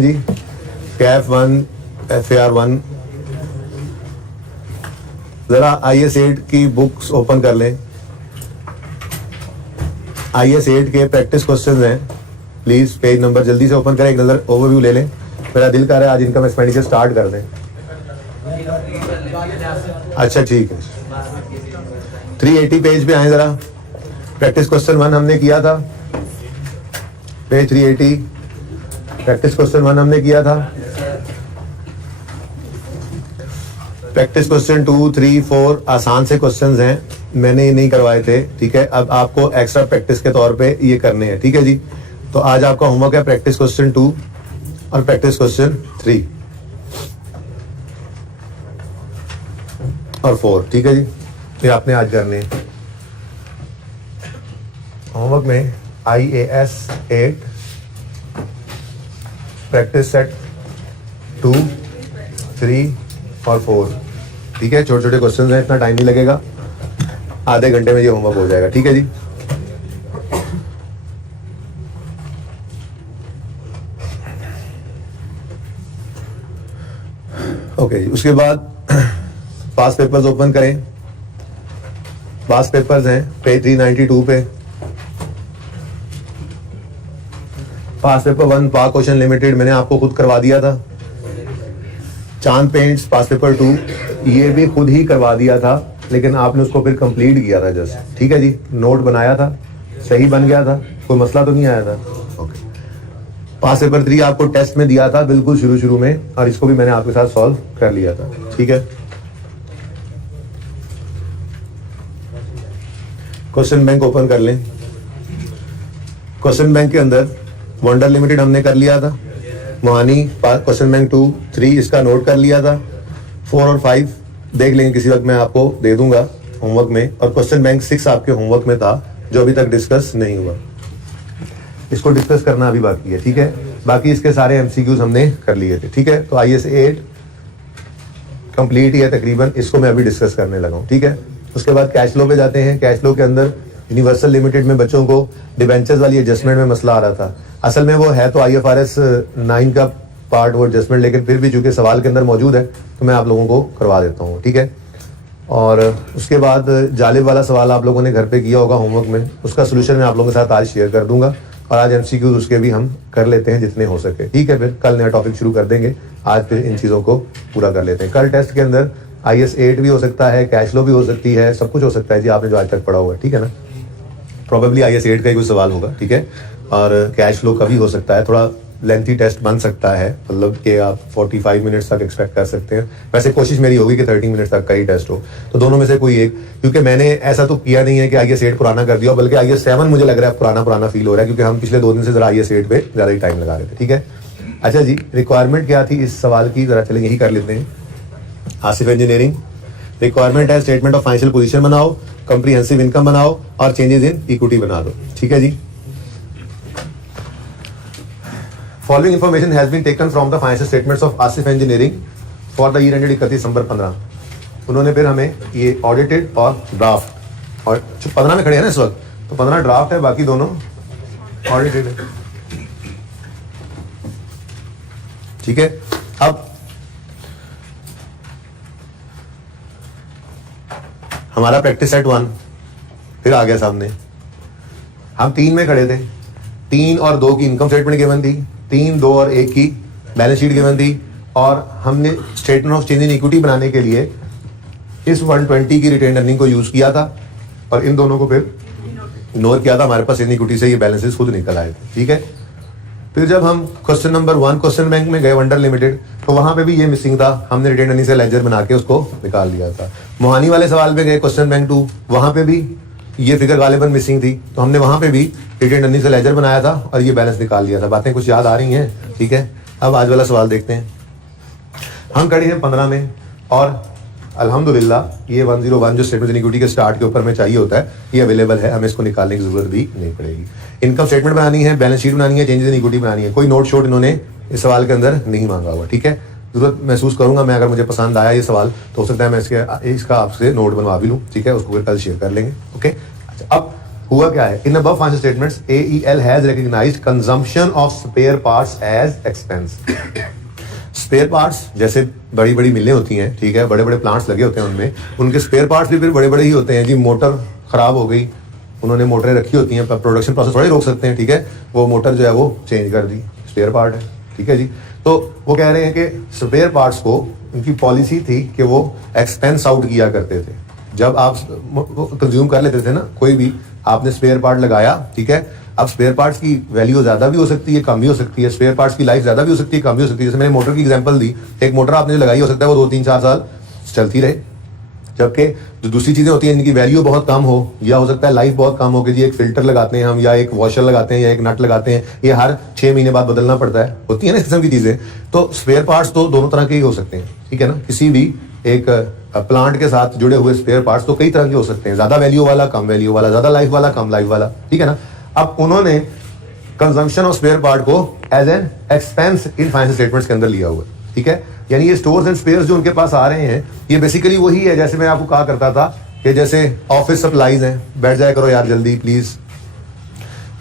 जी Kaif 1 FAR 1 जरा IS 8 की books open कर लें। IS 8 के प्रैक्टिस क्वेश्चंस हैं, प्लीज पेज नंबर जल्दी से ओपन करें, एक नजर ओवरव्यू ले लें। मेरा दिल कर रहा है आज इनकम एक्सपेंडिचर स्टार्ट कर दें। अच्छा ठीक है, 380 पेज पे आए जरा। प्रैक्टिस क्वेश्चन 1 हमने किया था, पेज 380 प्रैक्टिस क्वेश्चन 1 हमने किया था। प्रैक्टिस क्वेश्चन 2, 3, 4 आसान से क्वेश्चंस हैं, मैंने ये नहीं करवाए थे, ठीक है। अब आपको एक्स्ट्रा प्रैक्टिस के तौर पे ये करने हैं, ठीक है जी। तो आज आपका होमवर्क है प्रैक्टिस क्वेश्चन 2 और प्रैक्टिस क्वेश्चन 3 और 4, ठीक है जी। ये आपने आज करने हैं। होमवर्क में IAS 8 प्रैक्टिस सेट 2, 3 और 4, ठीक है। छोटे छोटे क्वेश्चन हैं, इतना टाइम नहीं लगेगा, आधे घंटे में ये होमवर्क हो जाएगा, ठीक है जी। ओके जी, उसके बाद पास पेपर्स ओपन करें। पास पेपर्स हैं पेज 392 पे। पास पेपर 1 पाक क्वेश्चन लिमिटेड मैंने आपको खुद करवा दिया था। चांद पेंट्स पास पेपर 2 ये भी खुद ही करवा दिया था, लेकिन आपने उसको फिर कंप्लीट किया था जस्ट, ठीक है जी। नोट बनाया था, सही बन गया था, कोई मसला तो नहीं आया था। ओके, पास पेपर 3 आपको टेस्ट में दिया था बिल्कुल शुरू में, और इसको भी मैंने आपके साथ सॉल्व कर लिया था, ठीक है। क्वेश्चन बैंक ओपन कर लें। क्वेश्चन बैंक के अंदर वंडर लिमिटेड हमने कर लिया था, मोहानी क्वेश्चन बैंक 2, 3 इसका नोट कर लिया था, 4 और 5 देख लेंगे किसी वक्त, मैं आपको दे दूंगा होमवर्क में। और क्वेश्चन बैंक 6 आपके होमवर्क में था जो अभी तक डिस्कस नहीं हुआ, इसको डिस्कस करना अभी बाकी है, ठीक है। बाकी इसके सारे MCQs हमने कर लिए थे, ठीक है। तो IS 8 कंप्लीट ही है तकरीबन, इसको मैं अभी डिस्कस करने लगा हूँ, ठीक है। उसके बाद कैश फ्लो पे जाते हैं। कैश फ्लो के अंदर यूनिवर्सल लिमिटेड में बच्चों को डिबेंचर्स वाली एडजस्टमेंट में मसला आ रहा था। असल में वो है तो IFRS 9 का पार्ट वो एडजस्टमेंट, लेकिन फिर भी चूंकि सवाल के अंदर मौजूद है तो मैं आप लोगों को करवा देता हूँ, ठीक है। और उसके बाद जालिब वाला सवाल आप लोगों ने घर पे किया होगा होमवर्क में, उसका सोल्यूशन मैं आप लोगों के साथ आज शेयर कर दूंगा। और आज MCQs उसके भी हम कर लेते हैं जितने हो सके, ठीक है। फिर कल नया टॉपिक शुरू कर देंगे, आज फिर इन चीज़ों को पूरा कर लेते हैं। कल टेस्ट के अंदर IS 8 भी हो सकता है, कैश फ्लो भी हो सकती है, सब कुछ हो सकता है जी, आपने जो आज तक पढ़ा हुआ है, ठीक है ना। प्रोबेबली IS 8 का ही कुछ सवाल होगा, ठीक है। और कैश फ्लो का भी हो सकता है, थोड़ा लेंथी टेस्ट बन सकता है, मतलब कि आप 45 मिनट्स तक एक्सपेक्ट कर सकते हैं। वैसे कोशिश मेरी होगी कि 30 मिनट्स तक का ही टेस्ट हो, तो दोनों में से कोई एक, क्योंकि मैंने ऐसा तो किया नहीं है कि IS 8 पुराना कर दिया, बल्कि IS 7 मुझे लग रहा है पुराना फील हो रहा है, क्योंकि हम पिछले 2 दिन से जरा IS 8 पे ज़्यादा ही टाइम लगा रहे थे, ठीक है। अच्छा जी, रिक्वायरमेंट क्या थी इस सवाल की, जरा चलें यही कर लेते हैं। आसिफ इंजीनियरिंग रिक्वायरमेंट है स्टेटमेंट ऑफ फाइनेंशियल पोजीशन बनाओ, कंप्रीहेंसिव इनकम बनाओ और चेंजेस इन इक्विटी बना दो, ठीक है जी। Following information has been taken from the financial statements of Asif Engineering for the year ended 31 December 15। उन्होंने फिर हमें ये ऑडिटेड और ड्राफ्ट, और 15 में खड़े हैं ना इस वक्त, तो 15 ड्राफ्ट है, बाकी दोनों ऑडिटेड है, ठीक है। अब हमारा प्रैक्टिस सेट 1 फिर आ गया सामने। हम 3 में खड़े थे, 3 और 2 की इनकम स्टेटमेंट गिवन थी, 3, 2 और 1 की बैलेंस शीट गिवन थी, और हमने statement of change in equity बनाने के लिए इस 120 की रिटेन अर्निंग को यूज किया था, और इन दोनों को फिर इग्नोर किया था। हमारे पास इन इक्विटी से ये बैलेंसेस खुद निकल आए थे, ठीक है। फिर जब हम क्वेश्चन नंबर 1 क्वेश्चन बैंक में गए वंडर लिमिटेड, तो वहां पे भी ये मिसिंग था, हमने रिटेन अर्निंग से लेजर बना के उसको निकाल दिया था। मोहानी वाले सवाल पे गए क्वेश्चन बैंक 2, वहां पे भी ये फिगर गालिबन मिसिंग थी, तो हमने वहां पे भी रिटेन अर्निंग से लेजर बनाया था और ये बैलेंस निकाल लिया था। बातें कुछ याद आ रही हैं, ठीक है। अब आज वाला सवाल देखते हैं। हम खड़े हैं 15 में, और अल्हम्दुलिल्लाह ये 101 जो स्टेटमेंट इक्विटी के स्टार्ट के ऊपर में चाहिए होता है, ये अवेलेबल है, हमें इसको निकालने की जरूरत भी नहीं पड़ेगी। इनकम स्टेटमेंट बनानी है, बैलेंस शीट बनानी है, चेंजेस इन इक्विटी बनानी है। कोई नोट शोट इन्होंने इस सवाल के अंदर नहीं मांगा हुआ, ठीक है। जरूरत महसूस करूंगा मैं, अगर मुझे पसंद आया ये सवाल तो हो सकता है मैं इसका आपसे नोट बनवा भी लूँ, ठीक है। उसको फिर कल शेयर कर लेंगे, ओके। अच्छा, अब हुआ क्या है, in above financial statements AEL has recognised consumption of spare parts as expense. Spare parts जैसे बड़ी बड़ी मिलें होती हैं, ठीक है, बड़े बड़े प्लांट्स लगे होते हैं, उनमें उनके स्पेयर पार्ट्स भी फिर बड़े बड़े ही होते हैं जी। मोटर खराब हो गई, उन्होंने मोटरें रखी होती हैं, प्रोडक्शन प्रोसेस थोड़े रोक सकते हैं, ठीक है, वो मोटर जो है वो चेंज कर दी, स्पेयर पार्ट है, ठीक है जी। तो वो कह रहे हैं कि स्पेयर पार्ट्स को उनकी पॉलिसी थी कि वो एक्सपेंस आउट किया करते थे। जब आप कंज्यूम कर लेते थे ना, कोई भी आपने स्पेयर पार्ट लगाया, ठीक है, अब स्पेयर पार्ट्स की वैल्यू ज्यादा भी हो सकती है, कम भी हो सकती है, स्पेयर पार्ट्स की लाइफ ज्यादा भी हो सकती है, कम भी हो सकती है। जैसे मैंने मोटर की एग्जांपल दी, एक मोटर आपने जो लगाई हो सकता है वो 2-3-4 साल चलती रहे, जबकि जो दूसरी चीजें होती हैं इनकी वैल्यू बहुत कम हो, या हो सकता है लाइफ बहुत कम हो कि जी एक फिल्टर लगाते हैं हम, या एक वॉशर लगाते हैं, या एक नट लगाते हैं, ये हर 6 महीने बाद बदलना पड़ता है, होती है ना इस किस्म की चीजें। तो स्पेयर पार्ट्स तो दोनों तरह के ही हो सकते हैं, ठीक है ना, किसी भी एक प्लांट के साथ जुड़े हुए स्पेयर पार्ट्स तो कई तरह के हो सकते हैं, ज्यादा वैल्यू वाला, कम वैल्यू वाला, ज्यादा लाइफ वाला, कम लाइफ वाला, ठीक है ना। अब उन्होंने कंजम्पशन ऑफ स्पेयर पार्ट को as an expense in financial statements के अंदर लिया हुआ है, ठीक है। यानी ये स्टोर्स एंड स्पेयर्स जो उनके पास आ रहे हैं, ये बेसिकली वही है जैसे मैं आपको कहा करता था कि जैसे ऑफिस सप्लाईज हैं, बैठ जाया करो यार जल्दी प्लीज,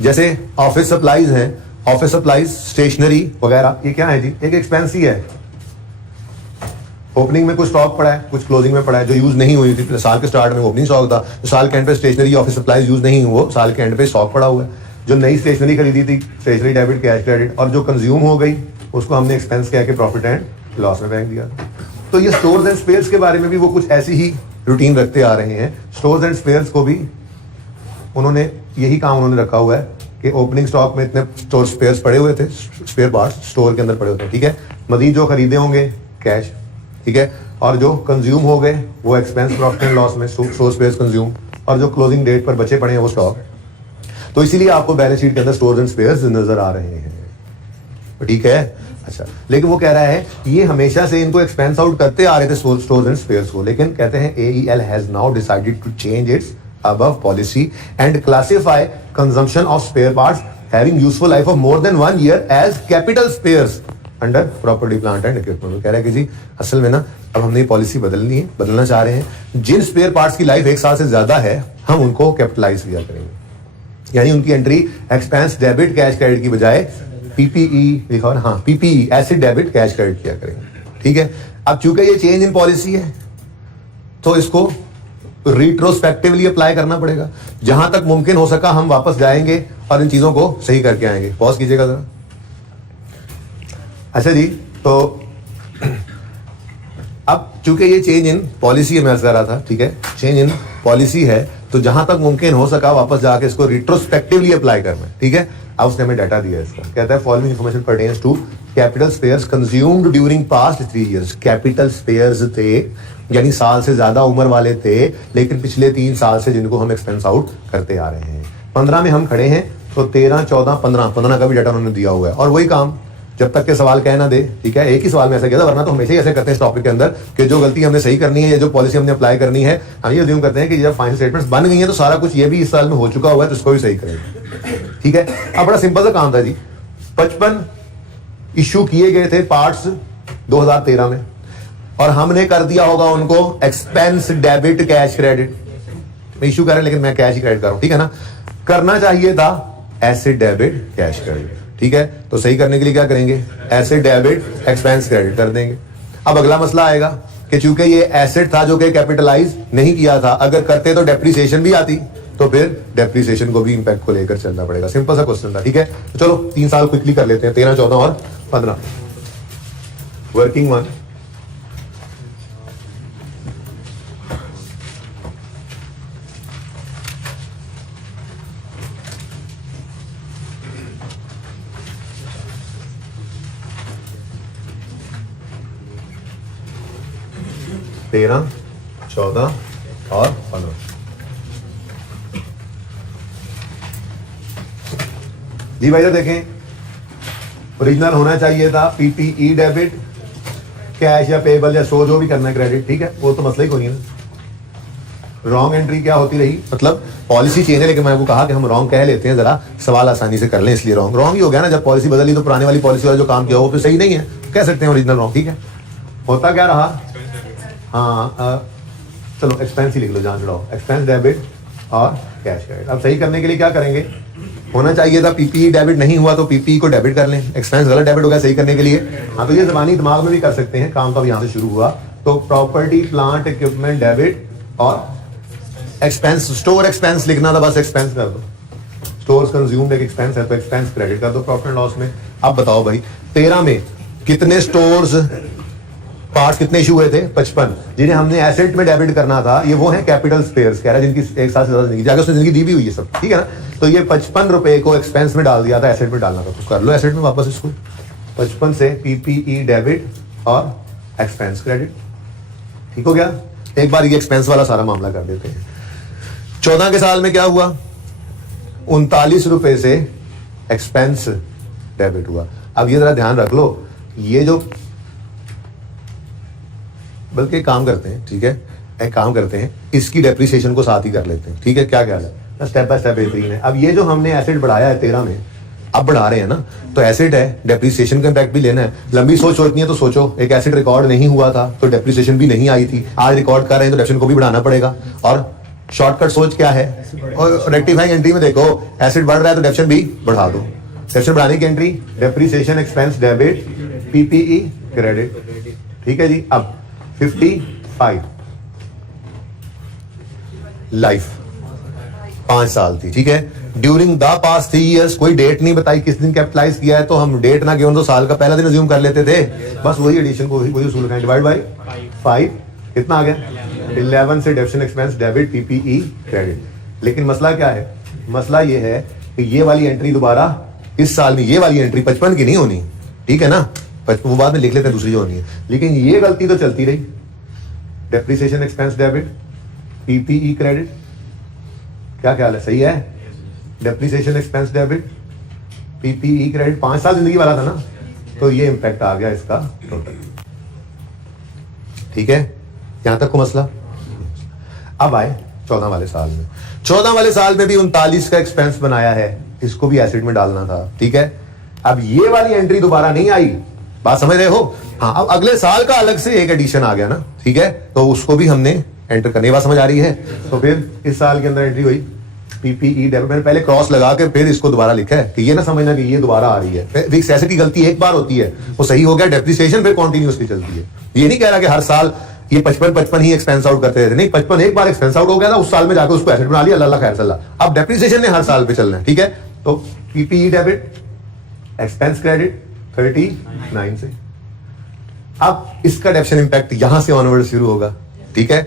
जैसे ऑफिस सप्लाईज हैं, ऑफिस सप्लाईज, स्टेशनरी वगैरह, ये क्या है जी, एक एक्सपेंस ही है। ओपनिंग में कुछ स्टॉक पड़ा है, कुछ क्लोजिंग में पड़ा है, जो यूज नहीं हुई थी साल के स्टार्ट में ओपनिंग स्टॉक था, जो साल के एंड पे स्टेशनरी ऑफिस सप्लाईज यूज नहीं हुई, वो साल के एंड पे स्टॉक पड़ा हुआ है। जो नई स्टेशनरी खरीदी थी, स्टेशनरी डेबिट कैश क्रेडिट, और जो कंज्यूम हो गई उसको हमने एक्सपेंस कह के प्रॉफिट एंड लॉस में फेंक दिया। तो ये स्टोर्स एंड स्पेयर्स के बारे में भी वो कुछ ऐसी ही रूटीन रखते आ रहे हैं। स्टोर्स एंड स्पेयर्स को भी उन्होंने यही काम उन्होंने रखा हुआ है कि ओपनिंग स्टॉक में इतने स्टोर स्पेयर्स पड़े हुए थे, स्पेयर पार्ट्स स्टोर के अंदर पड़े हुए थे, ठीक है, मजीद जो खरीदे होंगे कैश, ठीक है, और जो कंज्यूम हो गए वो एक्सपेंस प्रॉफिट एंड लॉस में, स्टोर स्पेयर्स कंज्यूम, और जो क्लोजिंग डेट पर बचे पड़े हैं वो स्टॉक। तो इसीलिए आपको बैलेंस शीट के अंदर स्टोर्स एंड स्पेयर्स नजर आ रहे हैं, ठीक है। अच्छा, लेकिन वो कह रहा है ये हमेशा से इनको एक्सपेंस आउट करते आ रहे थे स्टोर्स एंड स्पेयर्स को, लेकिन कहते हैं AEL has now decided to change its above policy and classify consumption of spare parts having useful life of more than 1 year as capital spares under property plant and equipment। कह रहा है कि जी असल में ना अब हमने ये पॉलिसी बदलनी है, बदलना चाह रहे हैं, जिन स्पेयर पार्ट्स की लाइफ 1 साल से ज्यादा है हम उनको कैपिटलाइज किया करेंगे, यानी उनकी entry expense debit cash credit की बजाय PPE लिखा है, हाँ PPE acid debit cash credit किया करेंगे, ठीक है। अब चूंकि ये चेंज इन पॉलिसी है तो इसको रिट्रोस्पेक्टिवली अप्लाई करना पड़ेगा, जहां तक मुमकिन हो सका हम वापस जाएंगे और इन चीजों को सही करके आएंगे। पॉज कीजिएगा जरा। अच्छा जी, तो अब चूंकि ये चेंज इन पॉलिसी मैं अर्ज कर रहा था, ठीक है, चेंज इन पॉलिसी है तो जहां तक मुमकिन हो सका वापस जाके इसको रिट्रोस्पेक्टिवली अप्लाई करना है, ठीक है। अब उसने हमें डाटा दिया इसका, कहता है following information pertains to capital spares consumed during past 3 years. Capital spares थे यानी साल से ज्यादा उम्र वाले थे, लेकिन पिछले 3 साल से जिनको हम एक्सपेंस आउट करते आ रहे हैं। 15 में हम खड़े हैं तो 13, 14, 15 का भी डाटा उन्होंने दिया हुआ है। और वही काम जब तक के सवाल कह ना दे, ठीक है, एक ही सवाल में ऐसा किया था, वरना तो हमेशा ही ऐसे करते हैं इस टॉपिक के अंदर कि जो गलती हमने सही करनी है या जो पॉलिसी हमने अप्लाई करनी है, हम ये अज्यूम करते हैं कि जब फाइनेंशियल स्टेटमेंट्स बन गई हैं तो सारा कुछ ये भी इस साल में हो चुका हुआ है तो इसको भी सही करेंगे, ठीक है। अब बड़ा सिंपल सा काम था जी, 55 इश्यू किए गए थे पार्ट्स 2013 में, और हमने कर दिया होगा उनको एक्सपेंस डेबिट कैश क्रेडिट। मैं इश्यू कर रहा हूं लेकिन मैं कैश ही क्रेडिट कर रहा हूं, ठीक है ना। करना चाहिए था एसिड डेबिट कैश क्रेडिट, ठीक है। तो सही करने के लिए क्या करेंगे, एसिड डेबिट एक्सपेंस क्रेडिट कर देंगे। अब अगला मसला आएगा कि चूंकि ये एसिड था जो कि कैपिटलाइज नहीं किया था, अगर करते तो डेप्रिसिएशन भी आती, तो फिर डेप्रिसिएशन को भी इंपैक्ट को लेकर चलना पड़ेगा। सिंपल सा क्वेश्चन था, ठीक है। तो चलो 3 साल क्विकली कर लेते हैं, 13, 14 और 15। वर्किंग वन, तेरह, 14 और 15। जी भाई देखें, ओरिजिनल होना चाहिए था PPE डेबिट कैश या पेबल या शो जो भी करना है क्रेडिट, ठीक है, वो तो मसला ही कोई नहीं है। रॉन्ग एंट्री क्या होती रही, मतलब पॉलिसी चेंज है लेकिन मैं आपको कहा कि हम रॉन्ग कह लेते हैं, जरा सवाल आसानी से कर लें, इसलिए रॉन्ग ही हो गया ना। जब पॉलिसी बदली तो पुराने वाली पॉलिसी वाला जो काम किया वो फिर सही नहीं है, कह सकते हैं ओरिजिनल रॉन्ग, ठीक है। होता क्या रहा, हाँ चलो एक्सपेंस ही लिख लो, जान छुड़ाओ, एक्सपेंस डेबिट और कैश क्रेडिट। अब सही करने के लिए क्या करेंगे, होना चाहिए था पीपीई डेबिट, नहीं हुआ तो पीपीई को डेबिट कर लें, एक्सपेंस गलत डेबिट हो गया, सही करने के लिए। हाँ तो ये ज़बानी दिमाग में भी कर सकते हैं काम, तो अब यहाँ से शुरू हुआ। तो प्रॉपर्टी प्लांट इक्विपमेंट डेबिट और एक्सपेंस, स्टोर एक्सपेंस लिखना था, बस एक्सपेंस कर दो। स्टोर्स कंज्यूम्ड एक एक्सपेंस है तो एक्सपेंस क्रेडिट कर दो प्रॉफिट एंड लॉस में। अब बताओ भाई 13 में कितने स्टोर्स पार्ट्स कितने इशू हुए थे, 55, जिन्हें हमने एसेट में डेबिट करना था। ये वो है कैपिटल स्पेयर्स कह रहा है जिनकी एक साल से ज्यादा जिंदगी, उसने जिंदगी दी भी हुई है सब, ठीक है ना। तो ये 55 रुपए को एक्सपेंस में डाल दिया था, एसेट में डालना था, तो कर लो एसेट में वापस इसको। 55 से पीपीई डेबिट और एक्सपेंस क्रेडिट, ठीक हो गया। एक बार ये एक्सपेंस वाला सारा मामला कर देते हैं। 14 के साल में क्या हुआ, 39 रुपए से एक्सपेंस डेबिट हुआ। अब ये जरा ध्यान रख लो, ये जो, बल्कि एक काम करते हैं, ठीक है, एक काम करते हैं, इसकी डेप्रिसिएशन को साथ ही कर लेते हैं, ठीक है, क्या ख्याल है, स्टेप बाय स्टेप बेहतरीन है। अब ये जो हमने एसेट बढ़ाया है 13 में, अब बढ़ा रहे हैं ना, तो एसेट है, डेप्रिसिएशन का इम्पैक्ट भी लेना है। लंबी सोच सोचनी है तो सोचो, एक एसेट रिकॉर्ड नहीं हुआ था तो डेप्रिसिएशन भी नहीं आई थी, आज रिकॉर्ड कर रहे हैं तो डेप्रिसिएशन को भी बढ़ाना पड़ेगा। और शॉर्टकट सोच क्या है, और रेक्टिफाइंग एंट्री में देखो एसेट बढ़ रहा है तो डेप्रिसिएशन भी बढ़ा दो। डेप्रिसिएशन बढ़ाने की entry, depreciation expense debit PPE credit, ठीक है जी। अब 55 लाइफ 5 साल थी, ठीक है। ड्यूरिंग द पास्ट 3 years, कोई डेट नहीं बताई किस दिन कैपिटलाइज किया है, तो हम डेट ना गिवन तो साल का पहला दिन अज्यूम कर लेते थे, बस वही एडिशन को वही उसूल का डिवाइड बाय 5, कितना आ गया 11 से depreciation expense debit PPE credit. लेकिन मसला क्या है, मसला ये है कि ये वाली एंट्री दोबारा इस साल में, ये वाली एंट्री 55 की नहीं होनी, ठीक है ना, वो बाद में लिख लेते हैं दूसरी जो होनी है, लेकिन ये गलती तो चलती रही। Depreciation expense debit PPE credit, क्या ख्याल है, सही है। Depreciation expense debit PPE credit 5 साल जिंदगी वाला था ना, तो ये इंपैक्ट आ गया इसका टोटल, ठीक है, यहां तक को मसला। अब आए 14 वाले साल में, 14 वाले साल में भी 39 का एक्सपेंस बनाया है, इसको भी एसेट में डालना था, ठीक है। अब ये वाली एंट्री दोबारा नहीं आई, बात समझ रहे हो। हाँ, अब अगले साल का अलग से एक एडिशन आ गया ना, ठीक है, तो उसको भी हमने एंटर करने, बात समझ आ रही है। तो फिर इस साल के अंदर एंट्री हुई पीपीई डेबिट, मैंने पहले क्रॉस लगा के फिर इसको दोबारा लिखा है कि ये ना समझना कि ये दोबारा आ रही है। फिक्स एसेट की गलती एक बार होती है, वो सही हो गया, डेप्रिसिएशन फिर कॉन्टिन्यूसली चलती है। ये नहीं कह रहा कि हर साल ये 55 ही एक्सपेंस आउट करते थे, नहीं, 55 एक बार एक्सपेंस आउट हो गया था, उस साल में जाकर उसको एसेट बना लिया, अल्लाह खैर सल्लाह। अब डेप्रिसिएशन ने हर साल पे चलना है, ठीक है। तो पीपीई डेबिट एक्सपेंस क्रेडिट 39 से, अब इसका डेप्रिसिएशन इंपैक्ट यहां से ऑनवर्ड शुरू होगा, ठीक है।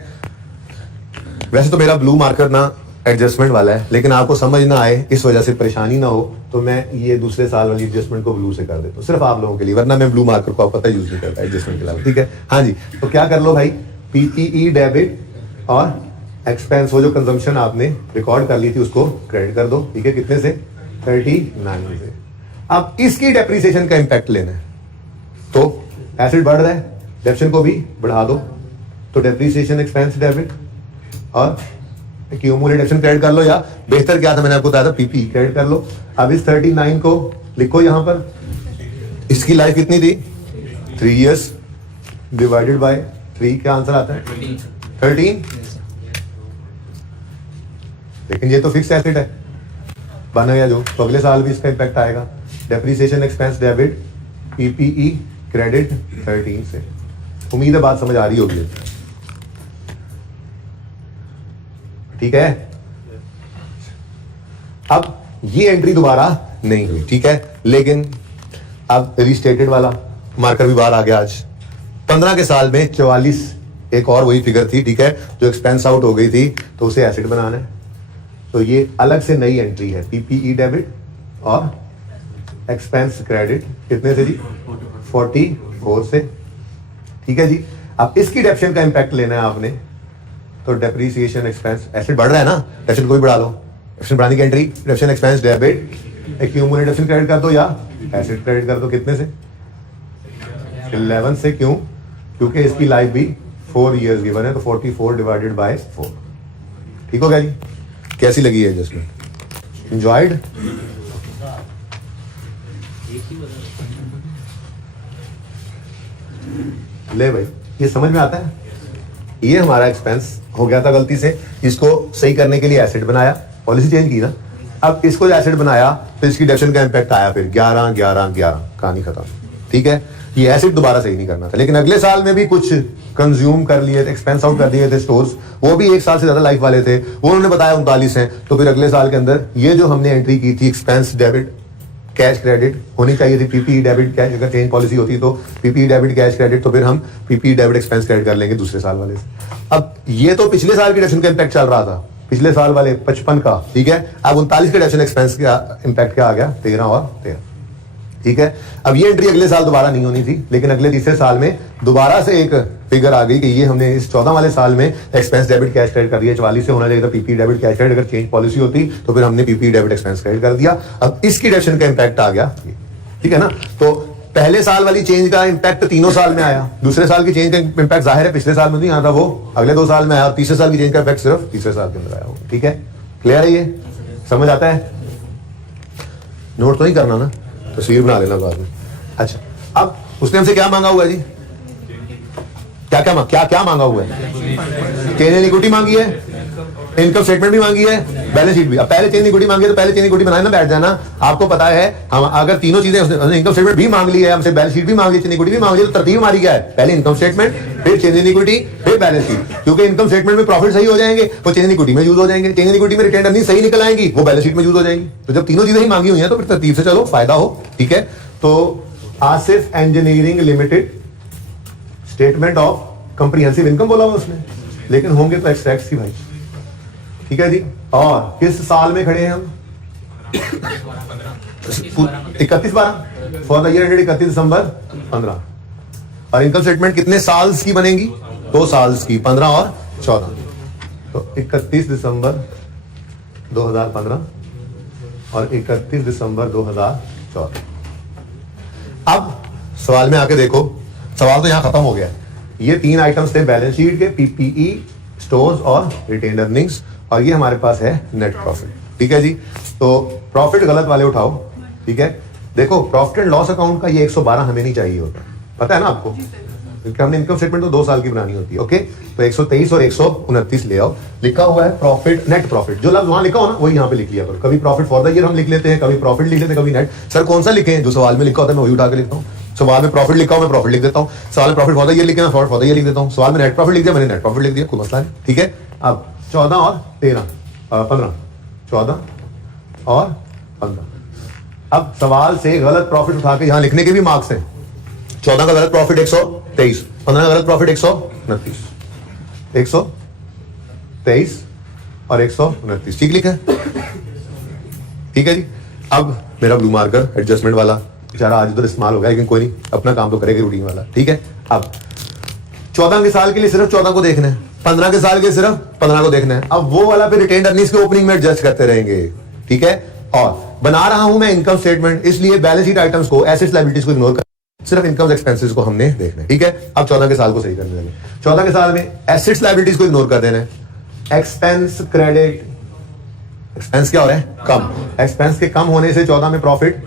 वैसे तो मेरा ब्लू मार्कर ना एडजस्टमेंट वाला है, लेकिन आपको समझ ना आए, इस वजह से परेशानी ना हो, तो मैं ये दूसरे साल वाली एडजस्टमेंट को ब्लू से कर देता हूँ, सिर्फ आप लोगों के लिए, वरना मैं ब्लू मार्कर को आपको पता यूज नहीं करता एडजस्टमेंट के अलावा, ठीक है। हाँ जी, तो क्या कर लो भाई, पीपीई डेबिट और एक्सपेंस, वो जो कंजम्पशन आपने रिकॉर्ड कर ली थी उसको क्रेडिट कर दो, ठीक है, कितने से 39 से। अब इसकी डेप्रिसिएशन का इंपैक्ट लेना है, तो एसेट बढ़ रहा है, डेप्रिसिएशन को भी बढ़ा दो, तो डेप्रिसिएशन एक्सपेंस डेबिट और क्यूमुलेटिव क्रेडिट कर लो, या बेहतर क्या था मैंने आपको बताया था पीपी क्रेडिट कर लो। अब इस 39 को लिखो यहां पर, इसकी लाइफ कितनी थी 3 years डिवाइडेड बाय 3, क्या आंसर आता है 13। लेकिन ये तो फिक्स एसेट है, बना गया जो, तो अगले साल भी इसका इंपैक्ट आएगा। Depreciation expense debit PPE credit 13 से। उम्मीद है बात समझ आ रही होगी, ठीक है। अब ये एंट्री दोबारा नहीं हुई, ठीक है, लेकिन अब रिस्टेटेड वाला मार्कर भी बाहर आ गया। आज 15 के साल में 44 एक और वही फिगर थी, ठीक है, जो एक्सपेंस आउट हो गई थी, तो उसे एसेट बनाना है, तो ये अलग से नई एंट्री है, पीपीई डेबिट और एक्सपेंस क्रेडिट, कितने से जी 44 से, ठीक है जी। अब इसकी डेप्रिसिएशन का इंपैक्ट लेना है आपने, तो डेप्रिसिएशन एक्सपेंस, एसेट बढ़ रहा है ना, डेप्रिसिएशन को भी बढ़ा लो, डेप्रिसिएशन बढ़ाने की entry, depreciation expense debit accumulative depreciation credit कर दो या एसेट क्रेडिट कर दो, कितने से 11 से। क्यों, क्योंकि इसकी लाइफ भी 4 years गिवन है, तो 44 डिवाइडेड बाय 4, ठीक हो गया जी। कैसी लगी है एडजस्टमेंट, एंजॉयड? ले भाई, ये समझ में आता है, ये हमारा एक्सपेंस हो गया था गलती से, इसको सही करने के लिए एसेट बनाया पॉलिसी चेंज की ना, अब इसको एसेट बनाया तो इसकी डेप्शन का इंपैक्ट आया, फिर 11 11 11 कहानी खत्म। ठीक है, ये एसेट दोबारा सही नहीं करना था, लेकिन अगले साल में भी कुछ कंज्यूम कर लिए थे, एक्सपेंस आउट कर दिए थे स्टोर्स, वो भी 1 साल से ज्यादा लाइफ वाले थे, वो उन्होंने बताया 39 हैं। तो फिर अगले साल के अंदर ये जो हमने एंट्री की थी एक्सपेंस डेबिट कैश क्रेडिट होनी चाहिए थी, पीपीई डेबिट कैश, अगर चेंज पॉलिसी होती तो पीपीई डेबिट कैश क्रेडिट, तो फिर हम पीपीई डेबिट एक्सपेंस क्रेडिट कर लेंगे दूसरे साल वाले से। अब ये तो पिछले साल की डेप्शन का इंपैक्ट चल रहा था, पिछले साल वाले 55 का, ठीक है। अब 39 के डेप्शन एक्सपेंस का इंपैक्ट क्या आ गया, 13 और 13, ठीक है। अब ये एंट्री अगले साल दोबारा नहीं होनी थी, लेकिन अगले तीसरे साल में दोबारा से एक फिगर आ गई कि ये हमने इस 14 वाले साल में एक्सपेंस डेबिट कैश क्रेडिट कर दिया। 44 से होना चाहिए था पीपी डेबिट कैश क्रेडिट, अगर चेंज पॉलिसी होती तो फिर हमने पीपी डेबिट एक्सपेंस क्रेडिट कर दिया। अब इसकी डेप्शन का इंपैक्ट आ गया, ठीक है ना। तो पहले साल वाली चेंज का इंपैक्ट तीनों साल में आया, दूसरे साल की चेंज का इंपैक्ट जाहिर है पिछले साल में नहीं आता, वो अगले 2 साल में आया, और तीसरे साल की चेंज का इंपैक्ट सिर्फ तीसरे साल के अंदर आया होगा। ठीक है, क्लियर है, ये समझ आता है। नोट तो नहीं करना ना, तस्वीर बना लेना बाद में। अच्छा, अब उसने हमसे क्या मांगा हुआ है जी, क्या मांगा हुआ है, चेंज इन इक्विटी मांगी है, इनकम स्टेटमेंट भी मांगी है, बैलेंस शीट भी। अब पहले चेंज इन इक्विटी मांगी है तो पहले चेंज इन इक्विटी बनाए ना, बैठ जाना। आपको पता है हम अगर तीनों चीजें, उसने इनकम स्टेटमेंट भी मांग ली है हमसे, बैलेंस शीट भी मांग ली, चेंज इन इक्विटी भी मांग ली, तो तरतीब हमारी क्या है, पहले इनकम स्टेटमेंट, फिर चेंज इन इक्विटी, फिर बैलेंस शीट। क्योंकि इनकम स्टेटमेंट में प्रॉफिट सही हो जाएंगे वो चेंज इन इक्विटी में यूज हो जाएंगे, चेंज इन इक्विटी में रिटेन अर्निंग सही निकल आएंगी वो बैलेंस शीट में यूज हो जाएगी। तो जब तीनों चीजें ही मांगी हुई हैं तो फिर तरतीब से चलो, फायदा हो। ठीक है, तो Asif engineering limited statement of comprehensive income बोला हुआ उसने, लेकिन होंगे तो एक्सट्रैक्ट्स ही भाई। ठीक है जी, और किस साल में खड़े हैं हम, 31/12 for the year ended 31 December 15। और इनकम स्टेटमेंट कितने साल्स की बनेगी, 2 साल्स की, 15 और 14। तो 31 दिसंबर 2015 और 31 दिसंबर 2014। अब सवाल में आके देखो, सवाल तो यहां खत्म हो गया है। ये 3 आइटम्स थे बैलेंस शीट के, पीपीई, स्टोर्स और रिटेन अर्निंग्स, और ये हमारे पास है नेट प्रॉफिट। ठीक है जी, तो प्रॉफिट गलत वाले उठाओ। ठीक है, देखो प्रॉफिट एंड लॉस अकाउंट का ये 112 हमें नहीं चाहिए होता, पता है ना आपको, क्योंकि हमने इनकम स्टेटमेंट तो 2 साल की बनानी होती है। ओके, तो 123 और 129 ले आओ। लिखा हुआ है प्रॉफिट, नेट प्रॉफिट, जो लफ्ज वहां लिखा हो ना वही यहाँ पे लिख लिया करो। कभी प्रॉफिट फॉर द ईयर हम लिख लेते हैं, कभी प्रॉफिट लिख लेते हैं, कभी नेट। सर कौन सा लिखे, जो सवाल में लिखा होता है मैं वही उठा के लिखता हूँ। सवाल में प्रॉफिट लिखा हो मैं प्रॉफिट लिख देता हूँ, सवाल में प्रॉफिट फॉर द ईयर लिखे मैं फॉर द ईयर लिख देता हूँ, सवाल में नेट प्रॉफिट लिख दिया मैंने नेट प्रॉफिट लिख दिया, कोई मसला नहीं। ठीक है, अब 14 और 13 15, 14 और 15। अब सवाल से गलत प्रॉफिट उठा के यहाँ लिखने के भी मार्क्स हैं। 14 का गलत प्रॉफिट 123, 15 का गलत प्रॉफिट 129, 123 और 129, ठीक लिखा है। ठीक है जी, अब मेरा ब्लू मार्कर एडजस्टमेंट वाला बेचारा आज उधर इस्तेमाल हो गया, लेकिन कोई नहीं, अपना काम तो करेगा रूटीन वाला। ठीक है, अब 14 के साल के लिए सिर्फ 14 को देखना है, 15 के साल के सिर्फ 15 को देखना है। अब वो वाला फिर रिटेन अर्निंग्स के ओपनिंग में एडजस्ट करते रहेंगे। ठीक है, और बना रहा हूं मैं इनकम स्टेटमेंट, इसलिए बैलेंस शीट आइटम्स को, एसेट्स लायबिलिटीज को इग्नोर कर, सिर्फ इनकम एक्सपेंसेस को हमने देखना है। ठीक है, अब 14 के साल को सही करने लगे। 14 के साल में एसेट्स लायबिलिटीज को इग्नोर कर देना है। एक्सपेंस क्रेडिट, एक्सपेंस क्या हो रहा है, कम। एक्सपेंस के कम होने से 14 में प्रॉफिट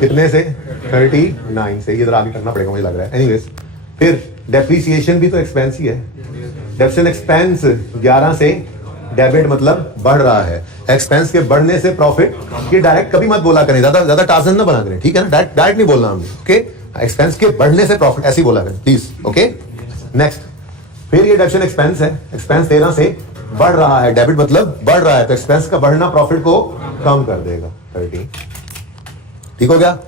कितने से, 39 से। इधर आगे करना पड़ेगा मुझे लग रहा है। एनीवेज, फिर डेप्रिसिएशन भी तो एक्सपेंस ही है। डेप्रिसिएशन एक्सपेंस 11 से डेबिट मतलब बढ़ रहा है। एक्सपेंस के बढ़ने से प्रॉफिट, ये डायरेक्ट कभी मत बोला करें, ज्यादा टार्जन ना बना करें, ठीक है ना, डायरेक्ट नहीं बोलना हमने। ओके, एक्सपेंस के बढ़ने से प्रॉफिट ऐसे ही बोला करें प्लीज। ओके, नेक्स्ट, फिर ये डेप्रिसिएशन एक्सपेंस है, एक्सपेंस 13 से बढ़ रहा है, डेबिट मतलब बढ़ रहा है, तो एक्सपेंस का बढ़ना प्रॉफिट को कम कर देगा, 13। ठीक हो गया,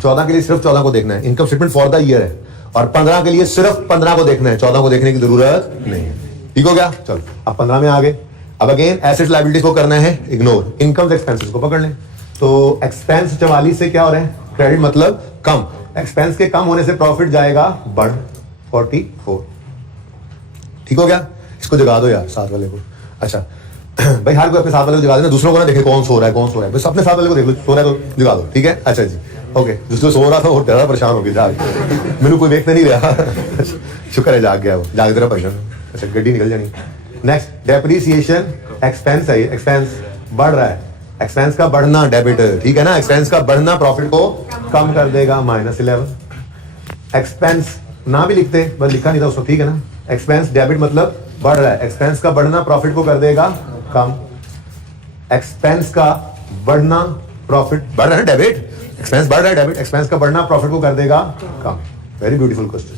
14 के लिए सिर्फ 14 को देखना है, income statement for the year है, और 15 के लिए सिर्फ 15 को देखना है, 14 को देखने की जरूरत नहीं है। ठीक हो गया, चलो अब 15 में आ गए। अब अगेन एसेट्स लायबिलिटीज को करना है इग्नोर, इनकम एक्सपेंसेस को पकड़ लें। तो एक्सपेंस 44 से क्या हो रहा है, क्रेडिट मतलब कम, एक्सपेंस के कम होने से प्रॉफिट जाएगा बढ़, 44। ठीक हो गया, इसको जगा दो यार साथ वाले को। अच्छा भाई, हर कोई अपने साथ वाले को जगा देना, दूसरों को ना देखे कौन सो रहा है कौन सो रहा है, बस अपने साथ वाले को देख लो, सो रहा है तो जगा दो। ठीक है, अच्छा जी, ओके। जिसको सो रहा था वो ज्यादा परेशान हो गया, जाग मेरे कोई देखते नहीं रहा शुक्र है जाग गया वो, जाग तेरा परेशान। अच्छा, गड्डी निकल जानी। नेक्स्ट, डेप्रिसिएशन एक्सपेंस है, एक्सपेंस बढ़ रहा है, एक्सपेंस का बढ़ना डेबिट, ठीक है ना, एक्सपेंस का बढ़ना प्रॉफिट को कम कर देगा, -11। एक्सपेंस ना भी लिखते, बस लिखा नहीं था उसको, ठीक है ना, एक्सपेंस डेबिट मतलब बढ़ रहा है, एक्सपेंस का बढ़ना प्रॉफिट को कर देगा कम। एक्सपेंस का बढ़ना प्रॉफिट बढ़ रहा है, डेबिट एक्सपेंस बढ़ रहा है, डेबिट एक्सपेंस का बढ़ना प्रॉफिट को कर देगा कम। Very beautiful question.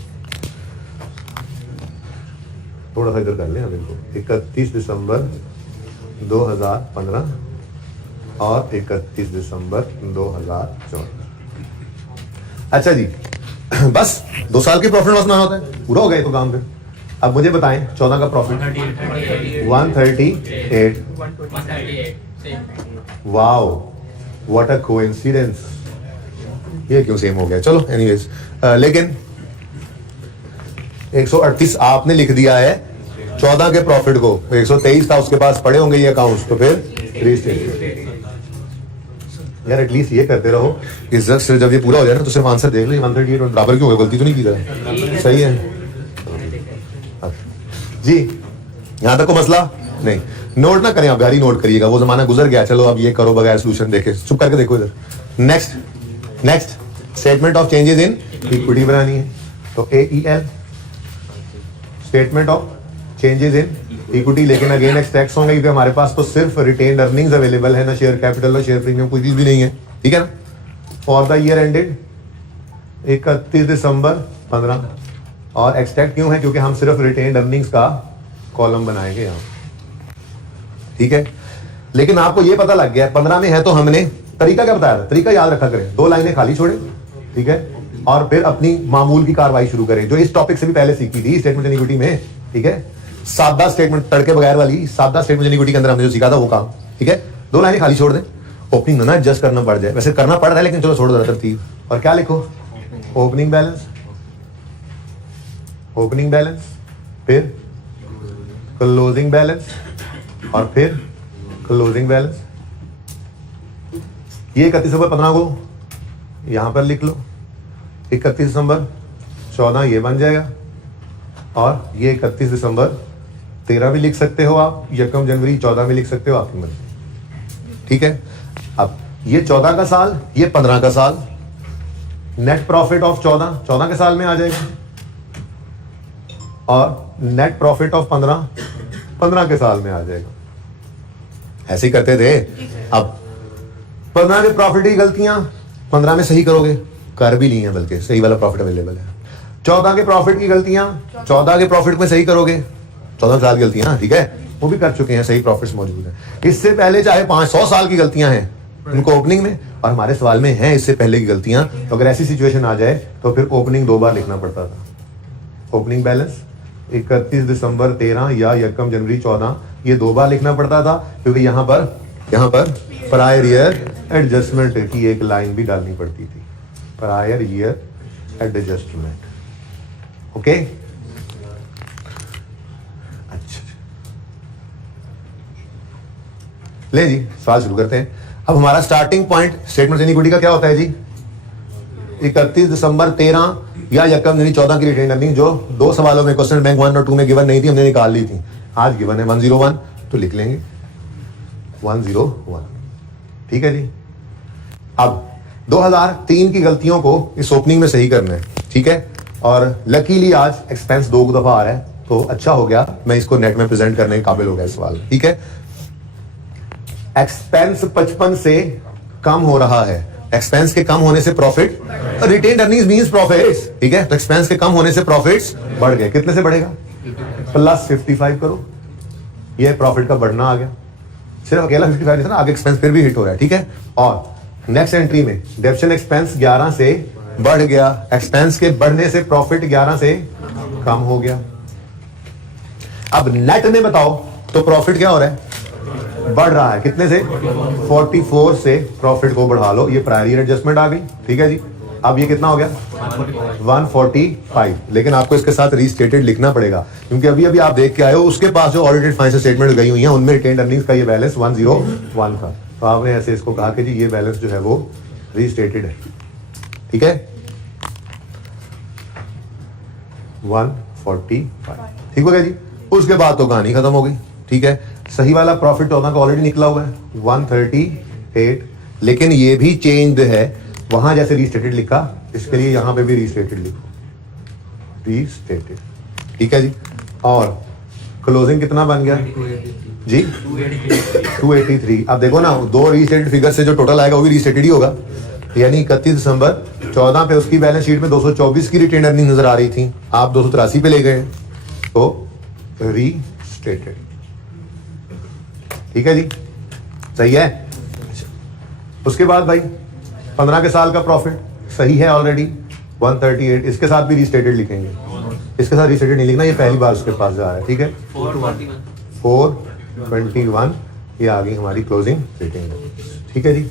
थोड़ा सा इधर कर लें अब इनको। 31 दिसंबर 2015 और 31 दिसंबर 2014। अच्छा जी, बस 2 साल की प्रॉफिट लॉस बनाना होता है, पूरा हो गया तो काम। फिर अब मुझे बताएं 14 का profit 138। Wow, what a coincidence. ये क्यों सेम हो गया? चलो एनीवेज, लेकिन 138 आपने लिख दिया है 14 के प्रॉफिट को, 123 था उसके पास पड़े होंगे ये अकाउंट्स, तो फिर रीस्टेट। यार एटलीस्ट ये करते रहो, इज्जत से जब ये पूरा हो जाए ना तो सिर्फ आंसर देख लो। 138 बराबर क्यों हो गया? गलती तो नहीं की तरह, सही है जी। यहां तक को मसला नहीं। नोट ना करें आप, घर ही नोट करिएगा, वो जमाना गुजर गया। चलो अब ये करो बगैर सोल्यूशन देखे, चुप करके देखो इधर। Next statement of changes in equity बनानी है, तो AEL statement of changes in equity. लेकिन अगेन एक्सट्रैक्ट्स होंगे क्योंकि हमारे पास तो सिर्फ रिटेन्ड अर्निंग्स अवेलेबल है, ना शेयर कैपिटल ना शेयर प्रीमियम, कोई चीज भी नहीं है, ठीक है ना। For the year ended 31 December 15। और एक्सट्रैक्ट क्यों है? क्योंकि हम सिर्फ रिटेन्ड अर्निंग्स का कॉलम बनाएंगे यहाँ, ठीक है। लेकिन आपको ये पता लग गया 15 में है, तो हमने तरीका क्या बताया था? तरीका याद रखा करें, 2 लाइनें खाली छोड़े, ठीक है, और फिर अपनी मामूल की कार्रवाई शुरू करें, जो इस टॉपिक से भी पहले सीखी थी स्टेटमेंट इक्विटी में, ठीक है। सादा स्टेटमेंट, तड़के बगैर वाली सादा स्टेटमेंट इक्विटी के अंदर हमने जो सीखा था वो काम, ठीक है। 2 लाइनें खाली छोड़ दें, ओपनिंग ना एडजस्ट करना पड़ जाए, वैसे करना पड़ रहा है लेकिन चलो छोड़ दो तरतीब। और क्या लिखो? ओपनिंग बैलेंस, ओपनिंग बैलेंस, फिर क्लोजिंग बैलेंस, और फिर क्लोजिंग बैलेंस। ये 31 दिसंबर 15 को यहां पर लिख लो, 31 दिसंबर 14 ये बन जाएगा, और ये 31 दिसंबर 13 भी लिख सकते हो आप, 1 जनवरी 14 भी लिख सकते हो, आपकी मर्जी, ठीक है। अब ये 14 का साल, ये 15 का साल, नेट प्रॉफिट ऑफ 14 के साल में आ जाएगा, और नेट प्रॉफिट ऑफ 15 के साल में आ जाएगा। ऐसे ही करते थे। अब 15 के प्रॉफिट की गलतियां 15 में सही करोगे, कर भी ली हैं, बल्कि सही वाला प्रॉफिट अवेलेबल है। 14 के प्रॉफिट की गलतियां 14 के प्रॉफिट में सही करोगे, 14 साल की गलतियां, ठीक है, वो भी कर चुके हैं, सही प्रॉफिट्स मौजूद है। इससे पहले चाहे 500 साल की गलतियां हैं उनको ओपनिंग में, और हमारे सवाल में है इससे पहले की गलतियां, तो अगर ऐसी सिचुएशन आ जाए तो फिर ओपनिंग 2 बार लिखना पड़ता था। ओपनिंग बैलेंस 31 दिसंबर 13 या 1 जनवरी 14, ये 2 बार लिखना पड़ता था, क्योंकि यहां पर प्रायर ईयर एडजस्टमेंट की एक लाइन भी डालनी पड़ती थी, प्रायर ईयर एडजस्टमेंट, ओके। अच्छा, ले जी सवाल शुरू करते हैं। अब हमारा स्टार्टिंग पॉइंट स्टेटमेंट इक्विटी का क्या होता है जी? 31 दिसंबर 13 या 1 जनवरी 14 की रिटेन अर्निंग, जो 2 सवालों में क्वेश्चन बैंक 1 और 2 में गिवन नहीं थी, हमने निकाल ली थी। आज गिवन है 101, तो लिख लेंगे 101, ठीक है जी। अब 2003 की गलतियों को इस ओपनिंग में सही करना है, ठीक है। और लकीली आज एक्सपेंस 2 दफा आ रहा है, तो अच्छा हो गया, मैं इसको नेट में प्रेजेंट करने के काबिल हो गया सवाल, ठीक है। एक्सपेंस 55 से कम हो रहा है, एक्सपेंस के कम होने से profit, retained earnings means profits, ठीक है। तो एक्सपेंस के कम होने से प्रॉफिट्स बढ़ गए, कितने से बढ़ेगा? प्लस 55 करो, ये प्रॉफिट का बढ़ना आ गया। सिर्फ अकेला 55 था ना, आगे एक्सपेंस फिर भी हिट हो रहा है, ठीक है। और नेक्स्ट एंट्री में डेप्शन एक्सपेंस 11 से बढ़ गया, एक्सपेंस के बढ़ने से प्रॉफिट 11 से कम हो गया। अब नेट में बताओ तो प्रॉफिट क्या हो रहा है? बढ़ रहा है, कितने से? 44 से प्रॉफिट को बढ़ा लो, ये प्रायर ईयर एडजस्टमेंट आ गई, ठीक है जी। अब ये कितना हो गया? 145। लेकिन आपको इसके साथ रीस्टेटेड लिखना पड़ेगा, क्योंकि अभी अभी आप देख के आए हो, उसके पास जो ऑडिटेड फाइनेंशियल स्टेटमेंट गई हुई हैं उनमें रिटेन्ड अर्निंग्स का ये बैलेंस 101 था, तो आपने ऐसे इसको कहा कि जी ये बैलेंस जो है वो रीस्टेटेड है, ठीक है। 145, ठीक हो गया जी। उसके बाद तो कहानी खत्म हो गई, ठीक है। सही वाला प्रॉफिट होना का ऑलरेडी निकला हुआ है 138, लेकिन ये भी चेंज्ड है, वहां जैसे रीस्टेटेड लिखा, इसके लिए यहां पे भी रीस्टेटेड लिखो, रीस्टेटेड, ठीक है जी। और क्लोजिंग कितना बन गया जी 283। अब देखो ना, दो रीस्टेटेड फिगर से जो टोटल आएगा वो भी रीस्टेटेड ही होगा, यानी 31 दिसंबर 14 पे उसकी बैलेंस शीट में 224 की रिटेन अर्निंग नजर आ रही थी, आप 283 पे ले गए, तो रीस्टेटेड। ठीक है जी, सही है। उसके बाद भाई 15 के साल का प्रॉफिट सही है ऑलरेडी 138, इसके साथ भी रीस्टेटेड लिखेंगे, इसके साथ रीस्टेटेड नहीं लिखना, ये पहली बार उसके पास जा रहा है। ठीक है, 421 ये आ गई हमारी क्लोजिंग रेटिंग। ठीक है जी,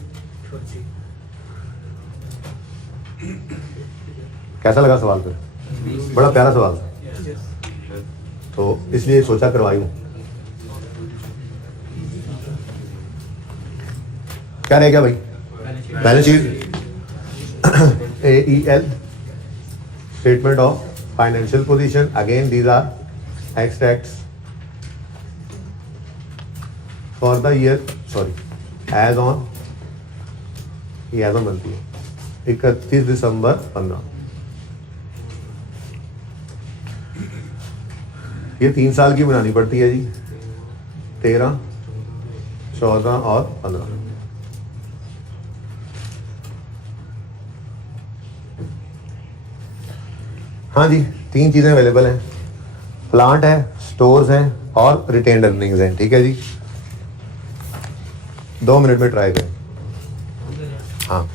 कैसा लगा सवाल? फिर बड़ा प्यारा सवाल था, तो इसलिए सोचा करवाई हूं। क्या रह गया भाई? Balance sheet, AEL, statement of financial position, again these are extracts for the year, sorry as on, ये एज ऑन बनती है 31 दिसंबर 15। ये 3 साल की बनानी पड़ती है जी, 13, 14 और 15। हाँ जी, 3 चीजें अवेलेबल हैं, प्लांट है, स्टोर्स हैं और रिटेन्ड अर्निंग्स हैं। ठीक है जी, 2 मिनट में ट्राई करें। हाँ,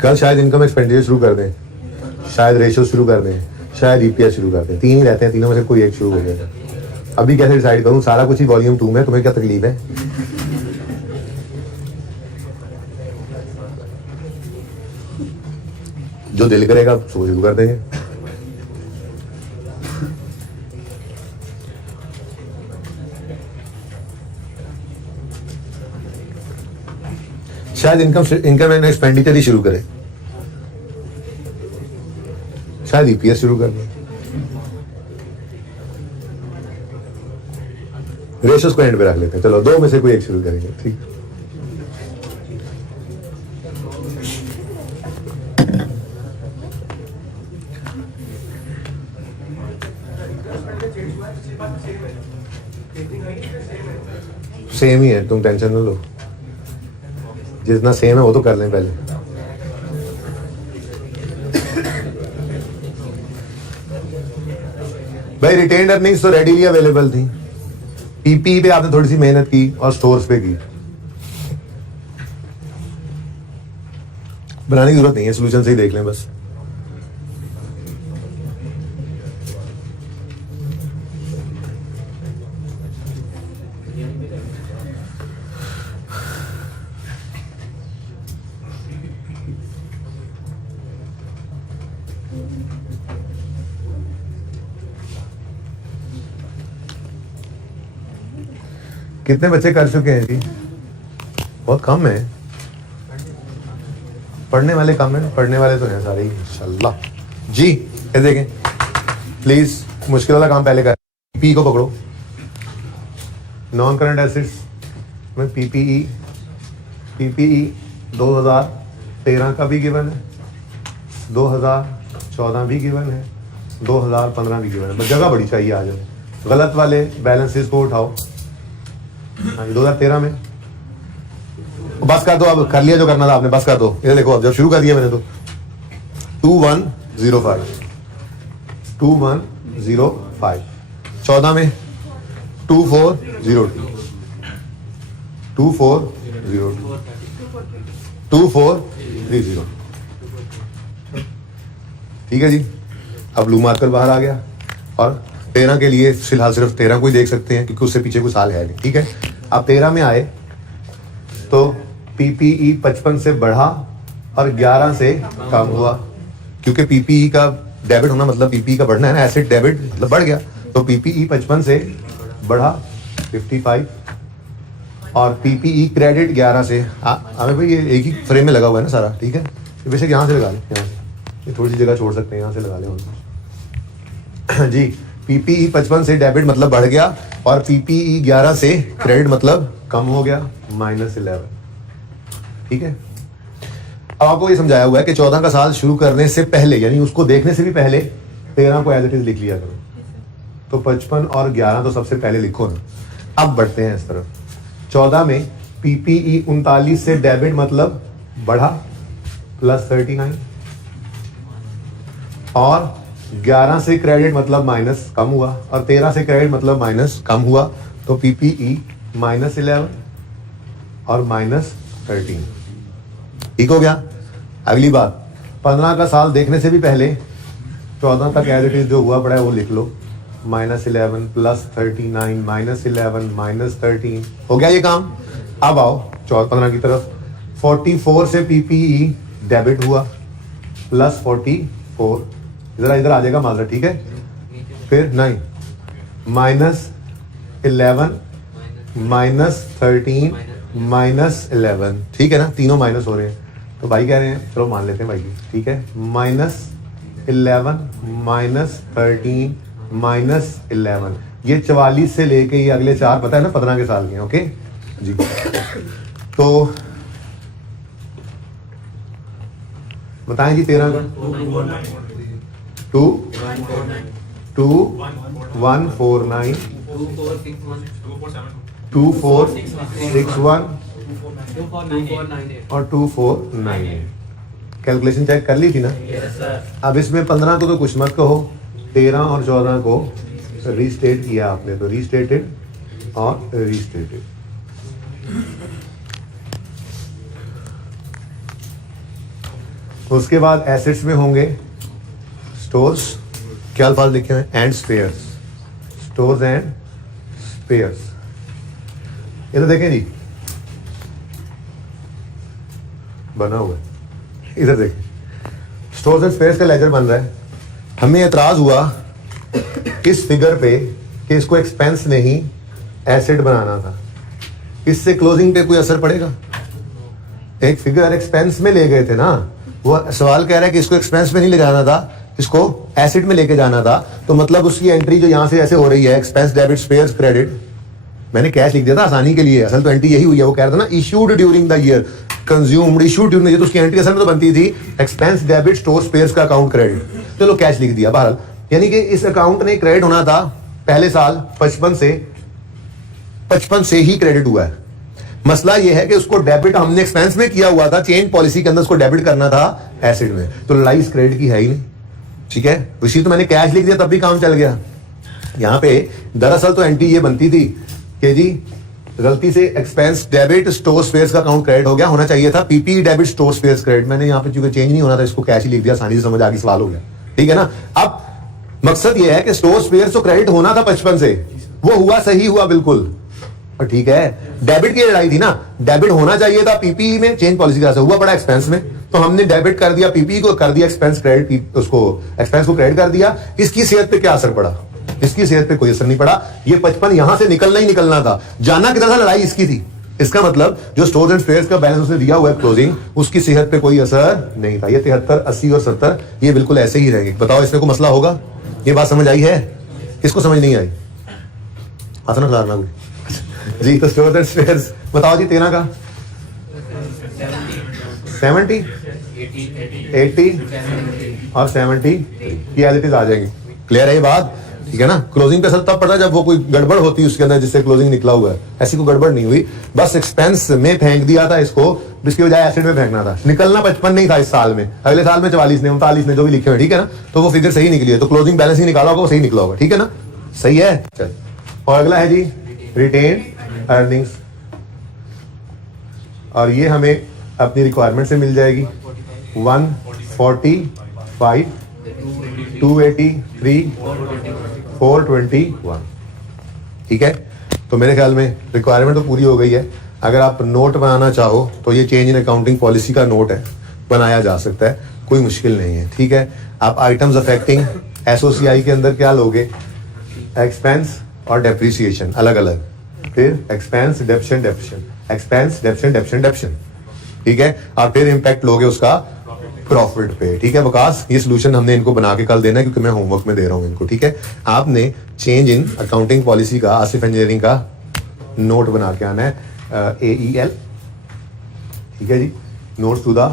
कल शायद इनकम एक्सपेंडिचर शुरू कर दें, शायद रेशियो शुरू कर दें, शायद EPS शुरू कर दें, 3 ही रहते हैं, तीनों में से कोई एक शुरू हो जाए। अभी कैसे डिसाइड करूं? सारा कुछ ही वॉल्यूम 2 में, तुम्हें क्या तकलीफ है? जो दिल करेगा वो शुरू कर देंगे। शायद इनकम एंड एक्सपेंडिचर ही शुरू करें, शायद EPS शुरू कर दें, रेशियोस को एंड पे रख लेते हैं। चलो 2 में से कोई एक शुरू करेंगे। ठीक, सेम ही है, तुम टेंशन न लो, जितना सेम है वो तो कर लें पहले। भाई रिटेन्ड अर्निंग्स तो रेडीली अवेलेबल थी, PPE पे आपने थोड़ी सी मेहनत की और स्टोर्स पे की, बनाने की जरूरत नहीं है, सोल्यूशन से ही देख लें बस। कितने बच्चे कर चुके हैं जी? बहुत कम है, पढ़ने वाले कम है, पढ़ने वाले तो हैं सारे इंशाल्लाह जी। ये देखें प्लीज, मुश्किल वाला काम पहले कर, PPE को पकड़ो। नॉन करंट एसेट्स में PPE 2013 का भी गिवन है, 2014 भी गिवन है, 2015 भी गिवन है, बस जगह बड़ी चाहिए आज हमें। गलत वाले बैलेंसेस को उठाओ। हाँ, 2013 में बस कर दो, अब कर लिया जो करना था आपने, बस कर दो। ये देखो अब जब शुरू कर दिया मैंने तो 2105 2105, 14 में 2402 2402 2430। ठीक है जी, अब ब्लू मार्कर बाहर आ गया और 13 के लिए फिलहाल सिर्फ 13 को ही देख सकते हैं क्योंकि उससे पीछे कोई साल है नहीं। ठीक है, अब 13 में आए तो PPE 55 से बढ़ा और 11 से कम हुआ, क्योंकि PPE का डेबिट होना मतलब PPE का बढ़ना है ना, एसेट डेबिट मतलब बढ़ गया, तो PPE 55 से बढ़ा 55 और पीपीई क्रेडिट 11 से हमें भाई ये एक ही फ्रेम में लगा हुआ है ना सारा, ठीक है। वैसे यहाँ से लगा लें, यहाँ से, ये थोड़ी सी जगह छोड़ सकते हैं, यहाँ से लगा लें जी। पीपीई 55 से डेबिट मतलब बढ़ गया और पीपीई 11 से क्रेडिट मतलब कम हो गया, -11, ठीक है। अब आपको ये समझाया हुआ है कि 14 का साल शुरू करने से पहले, यानी उसको देखने से भी पहले 13 को एज इट इज लिख लिया करो। तो 55 और 11 तो सबसे पहले लिखो ना। अब बढ़ते हैं इस तरफ। 14 में पीपीई 39 से डेबिट मतलब बढ़ा +39 और 11 से क्रेडिट मतलब माइनस कम हुआ और 13 से क्रेडिट मतलब माइनस कम हुआ। तो पीपीई -11 और -13, ठीक हो गया। अगली बात, 15 का साल देखने से भी पहले 14 तक एज इट इज जो हुआ पड़ा है वो लिख लो। -11 +39 -11 -13, हो गया ये काम। अब आओ 15 की तरफ। 44 से पीपीई डेबिट हुआ +44, जरा इधर आ जाएगा माजरा, ठीक है। फिर नहीं, -11 -13 -11, ठीक है ना, तीनों माइनस हो रहे हैं। तो भाई कह रहे हैं, चलो मान लेते हैं भाई की, ठीक है। -11 -13 -11, ये 44 से लेके ये अगले 4 पता है ना 15 के साल के, ओके जी। तो बताएं जी 13 का 22149 2461 और 2498। कैलकुलेशन चेक कर ली थी ना। अब इसमें 15 को तो कुछ मत कहो, 13 और 14 को रीस्टेट किया आपने, तो रीस्टेटेड और रीस्टेटेड। उसके बाद एसेट्स में होंगे स्टोर्स, क्या अल्फाज लिखे हैं, and spheres, stores and spheres. इधर देखें जी, बना हुआ है, इधर देखें, स्टोर्स एंड स्पेयर्स का लेजर बन रहा है। हमें एतराज हुआ इस फिगर पे कि इसको एक्सपेंस नहीं एसेट बनाना था। इससे क्लोजिंग पे कोई असर पड़ेगा? एक फिगर एक्सपेंस में ले गए थे ना, वो सवाल कह रहा है कि इसको एक्सपेंस में नहीं ले जाना था, इसको एसेट में लेके जाना था। तो मतलब उसकी एंट्री जो यहां से ऐसे हो रही है, एक्सपेंस डेबिट स्पेयर्स क्रेडिट, मैंने कैश लिख दिया था आसानी के लिए, असल तो एंट्री यही हुई है। वो कह रहा था ना issued during the year, consumed, issued during the year, तो उसकी एंट्री असल में तो बनती थी एक्सपेंस डेबिट स्टोर स्पेयर्स का अकाउंट क्रेडिट, चलो कैश लिख दिया। बहरहाल यानी कि इस अकाउंट ने क्रेडिट होना था पहले साल 55 से ही क्रेडिट हुआ है। मसला यह है कि उसको डेबिट हमने एक्सपेंस में किया हुआ था, चेंज पॉलिसी के अंदर उसको डेबिट करना था एसेट में, तो लड़ाई इस क्रेडिट की है ही नहीं, ठीक है। इसी तो मैंने कैश लिख दिया तब भी काम चल गया। यहां पे दरअसल तो एंट्री ये बनती थी कि जी गलती से एक्सपेंस डेबिट स्टोर स्पेयर्स का अकाउंट क्रेडिट हो गया, होना चाहिए था PP debit store spares credit. मैंने यहाँ पे चूंकि चेंज नहीं होना था, इसको कैश ही लिख दिया, आसानी से समझ आ गई, सवाल हो गया, ठीक है ना। अब मकसद ये है कि स्टोर स्पेयर्स तो क्रेडिट होना था 55 से, वो हुआ, सही हुआ बिल्कुल, और ठीक है। डेबिट की लड़ाई थी ना, डेबिट होना चाहिए था पीपी में, चेंज पॉलिसी का हुआ पड़ा एक्सपेंस में, तो हमने डेबिट कर दिया, पीपी को कर दिया एक्सपेंस क्रेडिट, उसको एक्सपेंस को क्रेडिट कर दिया। इसकी सेहत पे क्या असर पड़ा? इसकी सेहत पे कोई असर नहीं पड़ा। ये 55 यहां से निकलना ही निकलना था, जाना किधर था, लड़ाई इसकी थी। इसका मतलब जो स्टोर्स एंड स्पेयर्स का बैलेंस उसने दिया हुआ है क्लोजिंग, उसकी सेहत पे कोई असर नहीं था। ये 73, 80 और 70 ये बिल्कुल ऐसे ही रहेंगे। बताओ इसमें कोई मसला होगा? ये बात समझ आई है? किसको समझ नहीं आई? आसान खिलाना कोई जी। तो स्टोर्स एंड स्पेयर्स बताओ जी 13 का 70 80 और 70 की एलिटीज आ जाएंगी। क्लियर है ये बात? ठीक है ना। क्लोजिंग पे असर तब पड़ता है जब वो कोई गड़बड़ होती है उसके अंदर जिससे क्लोजिंग निकला हुआ है। ऐसी कोई गड़बड़ नहीं हुई, बस एक्सपेंस में फेंक दिया था इसको, इसके बजाय एसेट में फेंकना था। निकलना 55 नहीं था इस साल में, अगले साल में 44 ने 39 ने जो भी लिखे हुए, ठीक है ना। तो वो फिगर सही निकली है, तो क्लोजिंग बैलेंस ही निकाला होगा, वो सही निकला होगा, ठीक है ना। सही है। चल, और अगला है जी रिटेन अर्निंग्स, और ये हमें अपनी रिक्वायरमेंट से मिल जाएगी 145 283 421, ठीक है। तो मेरे ख्याल में रिक्वायरमेंट तो पूरी हो गई है। अगर आप नोट बनाना चाहो तो ये चेंज इन अकाउंटिंग पॉलिसी का नोट है, बनाया जा सकता है, कोई मुश्किल नहीं है, ठीक है। आप आइटम्स अफेक्टिंग एसओसीआई के अंदर क्या लोगे? एक्सपेंस और डेप्रिसिएशन अलग अलग, फिर एक्सपेंस डेप्शन डेप्शन, एक्सपेंस डेप्शन डेप्शन डेप्शन, ठीक है, और फिर इम्पैक्ट लोगे उसका प्रॉफिट पे, ठीक है विकास। ये सोल्यूशन हमने इनको बना के कल देना है क्योंकि मैं होमवर्क में दे रहा हूँ इनको, ठीक है। आपने चेंज इन अकाउंटिंग पॉलिसी का आसिफ इंजीनियरिंग का नोट बना के आना है, AEL, ठीक है जी, notes to the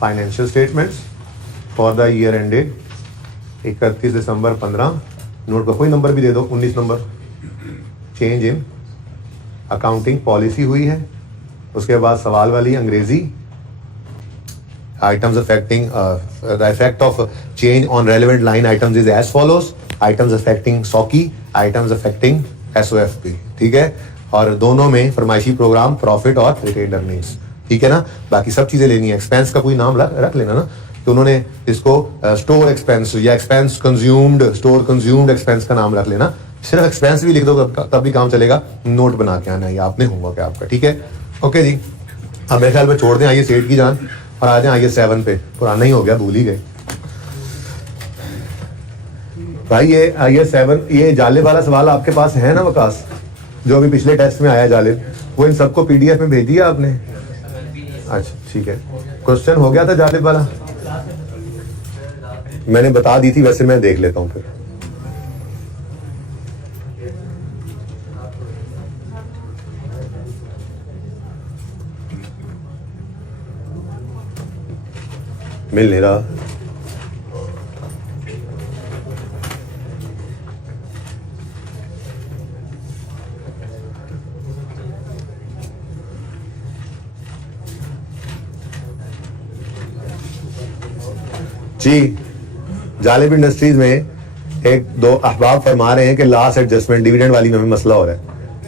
financial statements for the year ended 31 December 15, note का कोई नंबर भी दे दो, 19 number. Change in accounting policy हुई है, उसके बाद सवाल वाली अंग्रेजी, items affecting the effect of change on relevant line items is as follows, items affecting SOCI, items affecting SOFP, ठीक है। और दोनों में फरमाइशी प्रोग्राम, प्रॉफिट और रिटेन्ड अर्निंग्स, ठीक है ना। बाकी सब चीजें लेनी है, एक्सपेंस का कोई नाम रख लेना ना, तो उन्होंने इसको स्टोर एक्सपेंस या expense consumed, store consumed expense का नाम रख लेना, सिर्फ एक्सपेंस भी लिख दो तब भी काम चलेगा। नोट बना के आना है, आपने होमवर्क है आपका, ठीक है। ओके जी, अब मेरे ख्याल में छोड़ दें आइए सेठ की जान और आ जाए आइए 7 पे, पुराना ही हो गया, भूल ही गए भाई। ये आइए 7, ये जालिब वाला सवाल आपके पास है ना विकास, जो अभी पिछले टेस्ट में आया जालिब, वो इन सबको PDF में भेज दिया आपने? अच्छा ठीक है, क्वेश्चन हो गया था जालिब वाला, मैंने बता दी थी, वैसे मैं देख लेता हूँ फिर। मिल नहीं रहा, जी। जालिब इंडस्ट्रीज में एक दो अहबाब फरमा रहे हैं कि लास्ट एडजस्टमेंट डिविडेंड वाली में भी मसला हो रहा है।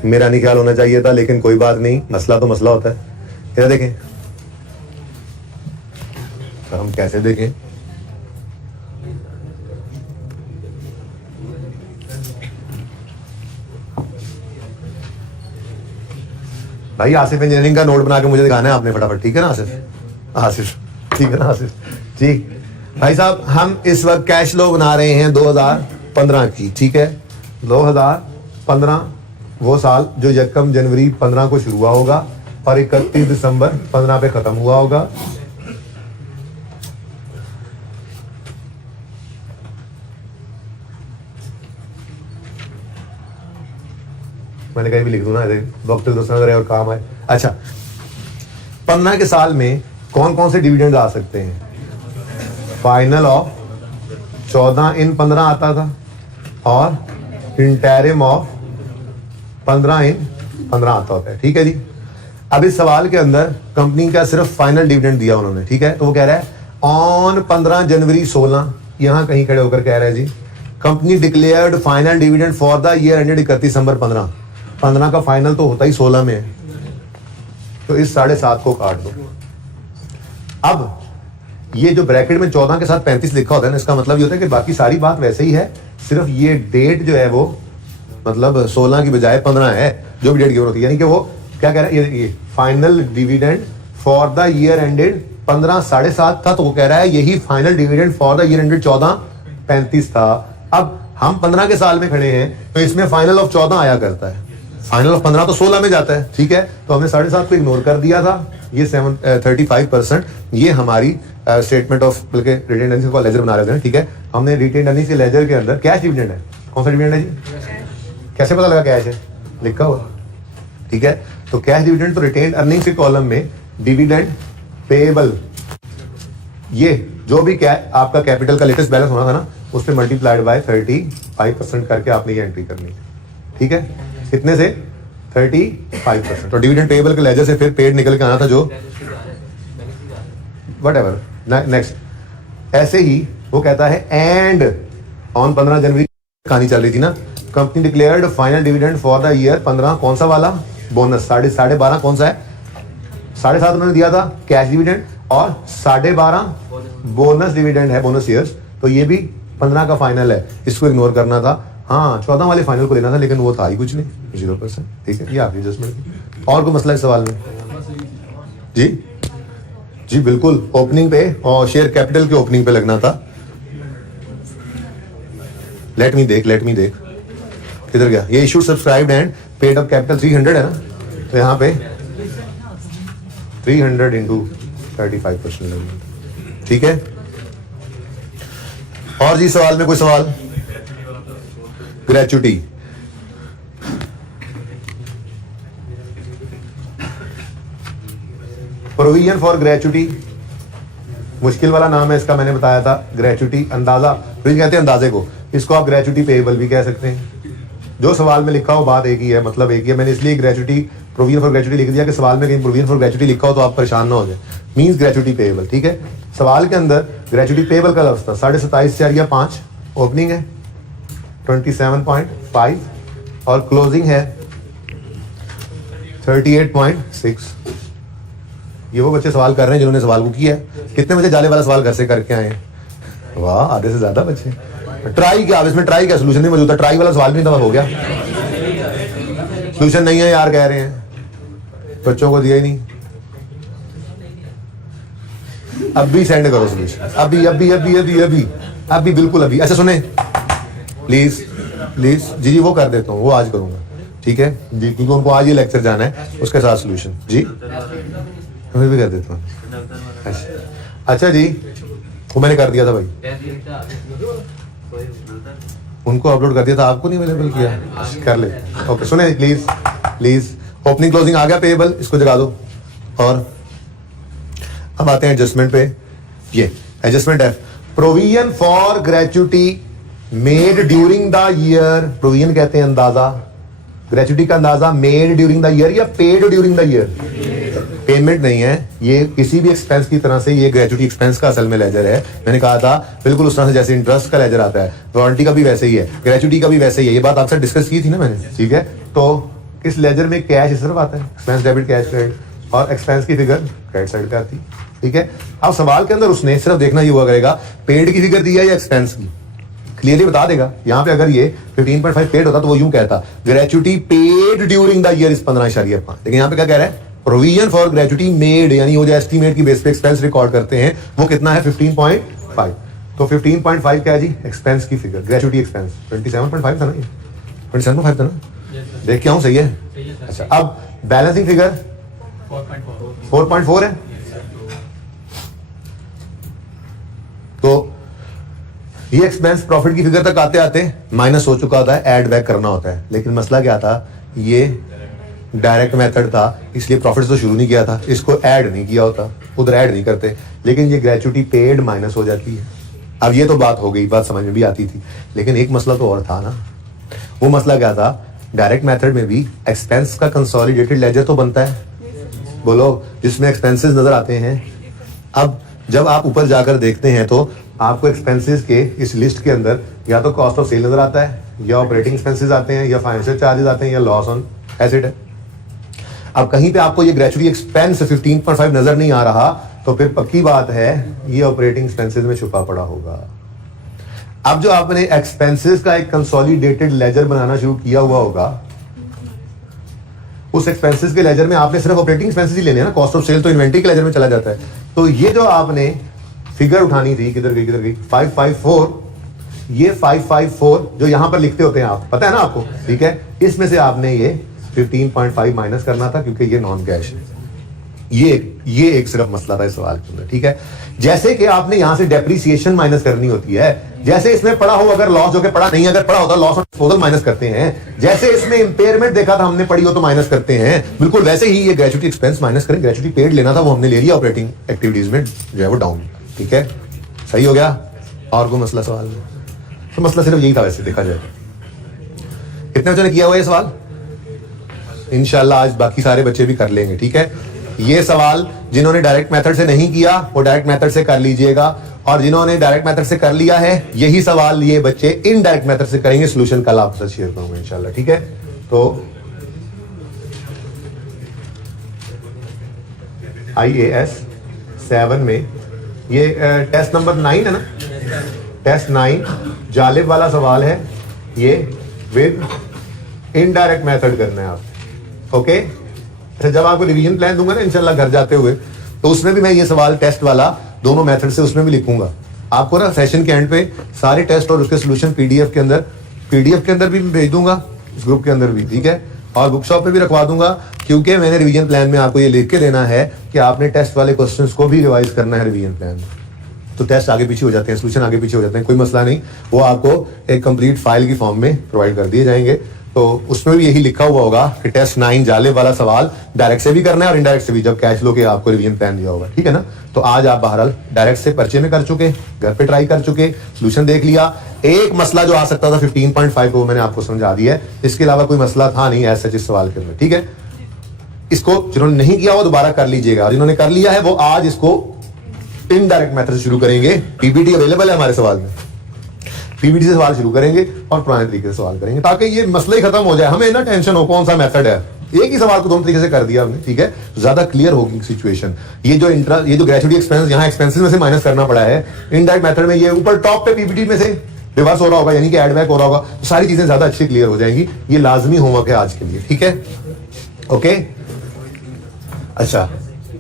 मेरा नहीं ख्याल होना चाहिए था, लेकिन कोई बात नहीं, मसला तो मसला होता है। इधर देखें, तो हम कैसे देखें, भाई आसिफ इंजीनियरिंग का नोट बना के मुझे दिखाना है आपने फटाफट, ठीक है ना आसिफ, ठीक है ना आसिफ जी। भाई साहब हम इस वक्त कैश फ्लो बना रहे हैं 2015 की, ठीक है। 2015 वो साल जो 1 जनवरी 15 को शुरू हुआ होगा और 31 दिसंबर 15 पे खत्म हुआ होगा। मैंने कहीं भी लिख दूं ना, वक्त दूसरा रहे और काम आए। अच्छा, 15 के साल में कौन कौन से डिविडेंड आ सकते हैं? फाइनल ऑफ 14 इन 15 आता था और इंटरिम ऑफ 15 इन 15 आता होता है, ठीक है जी। अब इस सवाल के अंदर कंपनी का सिर्फ फाइनल डिविडेंड दिया उन्होंने, ठीक है। तो वो कह रहा है ऑन 15 जनवरी 16, यहां कहीं खड़े होकर कह रहा है जी, company declared final dividend for the year ended 31 December 15। 15 का फाइनल तो होता ही 16 में है, तो इस 7.5 को काट दो। अब ये जो ब्रैकेट में 14 के साथ 35 लिखा होता है ना, इसका मतलब ये होता है कि बाकी सारी बात वैसे ही है, सिर्फ ये डेट जो है वो मतलब 16 की बजाय 15 है, जो भी डेट गिवन होती है। यानी कि वो क्या कह रहा है, ये final dividend for the year ended 15 7.5 था, तो वो कह रहा है यही final dividend for the year ended 14 35 था। अब हम 15 के साल में खड़े हैं, तो इसमें फाइनल ऑफ 14 आया करता है, फाइनल ऑफ 15 तो 16 में जाता है, ठीक है। तो हमने 7.5 को इग्नोर कर दिया था। ये 35% ये हमारी स्टेटमेंट ऑफ, बल्कि रिटेन्ड अर्निंग्स का लेजर बना रहे थे, ठीक है। हमने रिटेन्ड अर्निंग्स के लेजर के अंदर कैश डिविडेंड है, कौन सा डिविडेंड है जी, कैसे पता लगा कैश है, लिखा हुआ, ठीक है। तो कैश डिविडेंड तो रिटेन्ड अर्निंग्स के कॉलम में डिविडेंड पेएबल, ये जो भी आपका कैपिटल का लेटेस्ट बैलेंस होना था ना, उस पर मल्टीप्लाइड बाय 35% करके आपने ये एंट्री करनी है, ठीक है। कितने से 35%। तो डिविडेंड पेएबल के लेजर से फिर पेड निकल के आना था, जो व्हाटएवर नेक्स्ट। ऐसे ही वो कहता है एंड ऑन 15 जनवरी कहानी चल रही थी ना, company declared final dividend for the year 15, कौन सा वाला, बोनस 12.5 कौन सा है, 7.5 उन्होंने दिया था कैश डिविडेंड और 12.5 बोनस डिविडेंड है, बोनस ईयर्स। तो ये भी 15 का फाइनल है, इसको इग्नोर करना था। हाँ 14 वाले फाइनल को लेना था, लेकिन वो था ही कुछ नहीं, 0%, ठीक है। ये आपकी एडजस्टमेंट। और कोई मसला इस सवाल में जी? जी बिल्कुल, ओपनिंग पे और शेयर कैपिटल के ओपनिंग पे लगना था। लेट मी देख किधर गया ये? Issue subscribed and paid up capital 300 है ना, तो यहाँ पे 300 इंटू 35%, ठीक है। और जी सवाल में कोई सवाल? ग्रेचुटी, प्रोविजन फॉर ग्रेचुटी, मुश्किल वाला नाम है इसका, मैंने बताया था। ग्रेचुटी अंदाजा कहते हैं अंदाजे को, इसको आप ग्रेचुटी पेएबल भी कह सकते हैं। जो सवाल में लिखा हो बात एक ही है, मतलब एक ही है। मैंने इसलिए ग्रेचुटी प्रोविजन फॉर ग्रेचुटी लिख दिया कि सवाल में कहीं प्रोविजन फॉर ग्रेचुटी लिखा हो तो आप परेशान ना हो जाए। मींस ग्रेचुटी पेएबल, ठीक है। सवाल के अंदर ग्रेचुटी पेएबल का लफ्ज था। 27.5 ओपनिंग है 27.5 और क्लोजिंग है 38.6। ये वो बच्चे सवाल कर रहे हैं जिन्होंने सवाल को किया है। कितने बच्चे जाले वाला सवाल घर से करके आए हैं? वाह, आधे से ज्यादा बच्चे। ट्राई क्या, अब इसमें ट्राई क्या, सोल्यूशन नहीं मौजूद था। ट्राई वाला सवाल भी दफा हो गया, सोल्यूशन नहीं है यार, कह रहे हैं बच्चों को दिया ही नहीं। अभी सेंड करो सोल्यूशन, अभी अभी अभी अभी अभी अभी बिल्कुल अभी। अच्छा सुने प्लीज प्लीज, जी वो कर देता हूँ, वो आज करूंगा, ठीक है जी, क्योंकि उनको आज ये लेक्चर जाना है, उसके साथ सोल्यूशन जी मैं भी कर देता हूँ। अच्छा जी, वो मैंने कर दिया था भाई, उनको अपलोड कर दिया था, आपको नहीं अवेलेबल किया, कर ले। ओके सुने प्लीज प्लीज, ओपनिंग क्लोजिंग आ गया पेएबल, इसको जगा दो। और अब आते हैं एडजस्टमेंट पे। ये एडजस्टमेंट है, provision for gratuity made during the year. Provision कहते हैं अंदाजा, ग्रेचुटी का अंदाजा मेड ड्यूरिंग द ईयर या paid during the year. Payment नहीं है ये, किसी भी एक्सपेंस की तरह से। ये ग्रेचुटी एक्सपेंस का असल में लेजर है। मैंने कहा था बिल्कुल उस तरह से जैसे इंटरेस्ट का लेजर आता है, रॉयल्टी का भी वैसे ही है, ग्रेचुटी का भी वैसे ही है। ये बात आपसे डिस्कस की थी ना मैंने, ठीक है। तो इस लेजर में कैश सिर्फ आता है, एक्सपेंस डेबिट कैश क्रेडिट, और एक्सपेंस की फिगर क्रेडिट साइड पे आती है, ठीक है। अब सवाल के अंदर उसने सिर्फ देखना ये हुआ करेगा पेड की फिगर दी है या एक्सपेंस की, क्लियरली बता देगा। यहाँ पे अगर ये 15.5 पेड होता तो वो यूं कहता gratuity paid during the year is 15.5, लेकिन यहाँ पे क्या कह रहा है, प्रोविजन फॉर ग्रेचुटी मेड, यानी वो जो एस्टीमेट की बेस पे एक्सपेंस रिकॉर्ड करते हैं वो कितना है 15.5। तो 15.5 क्या है जी, एक्सपेंस की फिगर, ग्रेचुटी एक्सपेंस 27.5 था ना, ये 27.5 था ना, देख के आऊं सही है। अच्छा अब बैलेंसिंग फिगर 4.4 है। तो ये एक्सपेंस प्रॉफिट की फिगर तक आते आते माइनस हो चुका होता है, ऐड बैक करना होता है। लेकिन मसला क्या था, ये डायरेक्ट मेथड था, इसलिए प्रॉफिट तो शुरू नहीं किया था, इसको ऐड नहीं किया होता, उधर ऐड नहीं करते। लेकिन ये ग्रेचुटी पेड माइनस हो जाती है। अब ये तो बात हो गई, बात समझ में भी आती थी, लेकिन एक मसला तो और था ना। वो मसला क्या था, डायरेक्ट मेथड में भी एक्सपेंस का कंसोलिडेटेड लेजर तो बनता है, बोलो, जिसमें एक्सपेंसेस नजर आते हैं। अब जब आप ऊपर जाकर देखते हैं तो आपको एक्सपेंसेस के इस लिस्ट के अंदर या तो कॉस्ट ऑफ सेल नजर आता है, या ऑपरेटिंग एक्सपेंसेस आते हैं, या फाइनेंशियल चार्जेस आते हैं, या लॉस ऑन एसेट है। अब कहीं पे आपको ये ग्रेचुटी एक्सपेंस 15.5 नजर नहीं आ रहा, तो फिर पक्की बात है ये ऑपरेटिंग एक्सपेंसेस में छुपा पड़ा होगा। अब जो आपने एक्सपेंसेस का एक कंसोलिडेटेड लेजर बनाना शुरू किया हुआ होगा, उस एक्सपेंसेस के लेजर में आपने सिर्फ ऑपरेटिंग एक्सपेंसेस ही लेने हैं ना, कॉस्ट ऑफ सेल तो इन्वेंटरी के लेजर में चला जाता है। तो ये जो आपने फिगर उठानी थी, किधर गई 554, ये 554 जो यहां पर लिखते होते हैं आप, पता है ना आपको, ठीक है। इसमें से आपने ये 15.5 माइनस करना था क्योंकि ये नॉन कैश है। ये एक सिर्फ मसला था इस सवाल के अंदर, ठीक है। जैसे कि आपने यहां से डेप्रिसिएशन माइनस करनी होती है, जैसे इसमें पड़ा हो अगर लॉस हो के पड़ा नहीं, अगर पड़ा होता लॉस ऑन डिस्पोजल माइनस करते हैं, जैसे इसमें इंपेयरमेंट देखा था हमने पड़ी हो तो माइनस करते हैं, बिल्कुल वैसे ही ये ग्रेचुटी एक्सपेंस माइनस करें। ग्रेचुटी पेड लेना था, वो हमने ले लिया, ऑपरेटिंग एक्टिविटीज में जो है वो डाउन, ठीक है, सही हो गया। और कोई मसला सवाल में? तो मसला सिर्फ यही था वैसे देखा जाए। कितने बच्चों ने किया हुआ ये सवाल? इंशाल्लाह आज बाकी सारे बच्चे भी कर लेंगे, ठीक है। ये सवाल जिन्होंने डायरेक्ट मेथड से नहीं किया वो डायरेक्ट मेथड से कर लीजिएगा, और जिन्होंने डायरेक्ट मेथड से कर लिया है यही सवाल ये बच्चे इनडायरेक्ट मेथड से करेंगे। सोल्यूशन कल आपके साथ शेयर करूंगा इंशाल्लाह, ठीक है। तो IAS 7 में ये टेस्ट नंबर 9 है ना, टेस्ट 9 जालिब वाला सवाल है, ये विद इनडायरेक्ट मेथड करना है आप, ओके। अच्छा जब आपको रिवीजन प्लान दूंगा ना इंशाल्लाह घर जाते हुए, तो उसमें भी मैं ये सवाल टेस्ट वाला दोनों मेथड से उसमें भी लिखूंगा आपको ना। सेशन के एंड पे सारे टेस्ट और उसके सोल्यूशन पीडीएफ के अंदर भी भेज दूंगा, इस ग्रुप के अंदर भी, ठीक है। और बुक शॉप पे भी रखवा दूंगा, क्योंकि मैंने रिवीजन प्लान में आपको ये लिख के देना है कि आपने टेस्ट वाले क्वेश्चंस को भी रिवाइज करना है रिवीजन प्लान में। तो टेस्ट आगे पीछे हो जाते हैं, सोल्यूशन आगे पीछे हो जाते हैं, कोई मसला नहीं, वो आपको एक कंप्लीट फाइल की फॉर्म में प्रोवाइड कर दिए जाएंगे। तो उसमें भी यही लिखा हुआ होगा कि टेस्ट 9 जालिब वाला सवाल डायरेक्ट से भी करना है और इनडायरेक्ट से भी, जब कैश लो के आपको रिवीजन प्लान दिया होगा, ठीक है ना। तो आज आप बहरहाल डायरेक्ट से पर्चे में कर चुके, घर पे ट्राई कर चुके, सोल्यूशन देख लिया। एक मसला जो आ सकता था 15.5 को मैंने आपको समझा दिया है, इसके अलावा कोई मसला था नहीं ऐसा इस सवाल के अंदर, ठीक है। इसको जिन्होंने नहीं किया वो दोबारा कर लीजिएगा, और जिन्होंने कर लिया है वो आज इसको इनडायरेक्ट मेथड से शुरू करेंगे। पीपीटी अवेलेबल है हमारे सवाल में, पीपीटी से सवाल शुरू करेंगे और पुराने तरीके से सवाल करेंगे, ताकि ये मसला ही खत्म हो जाए, हमें ना टेंशन हो कौन सा मेथड है। एक ही सवाल को दोनों तरीके से कर दिया हमने, ठीक है, ज्यादा क्लियर होगी सिचुएशन। ये जो ग्रेजुएटी एक्सपेंस यहाँ एक्सपेंसेस में से माइनस करना पड़ा है, इनडायरेक्ट मेथड में ये ऊपर टॉप पे पीपीटी में से रिवर्स हो रहा होगा, यानी कि एड बैक हो रहा होगा, तो सारी चीजें ज्यादा अच्छी क्लियर हो जाएंगी। ये लाजमी होमवर्क है आज के लिए, ठीक है, ओके। अच्छा,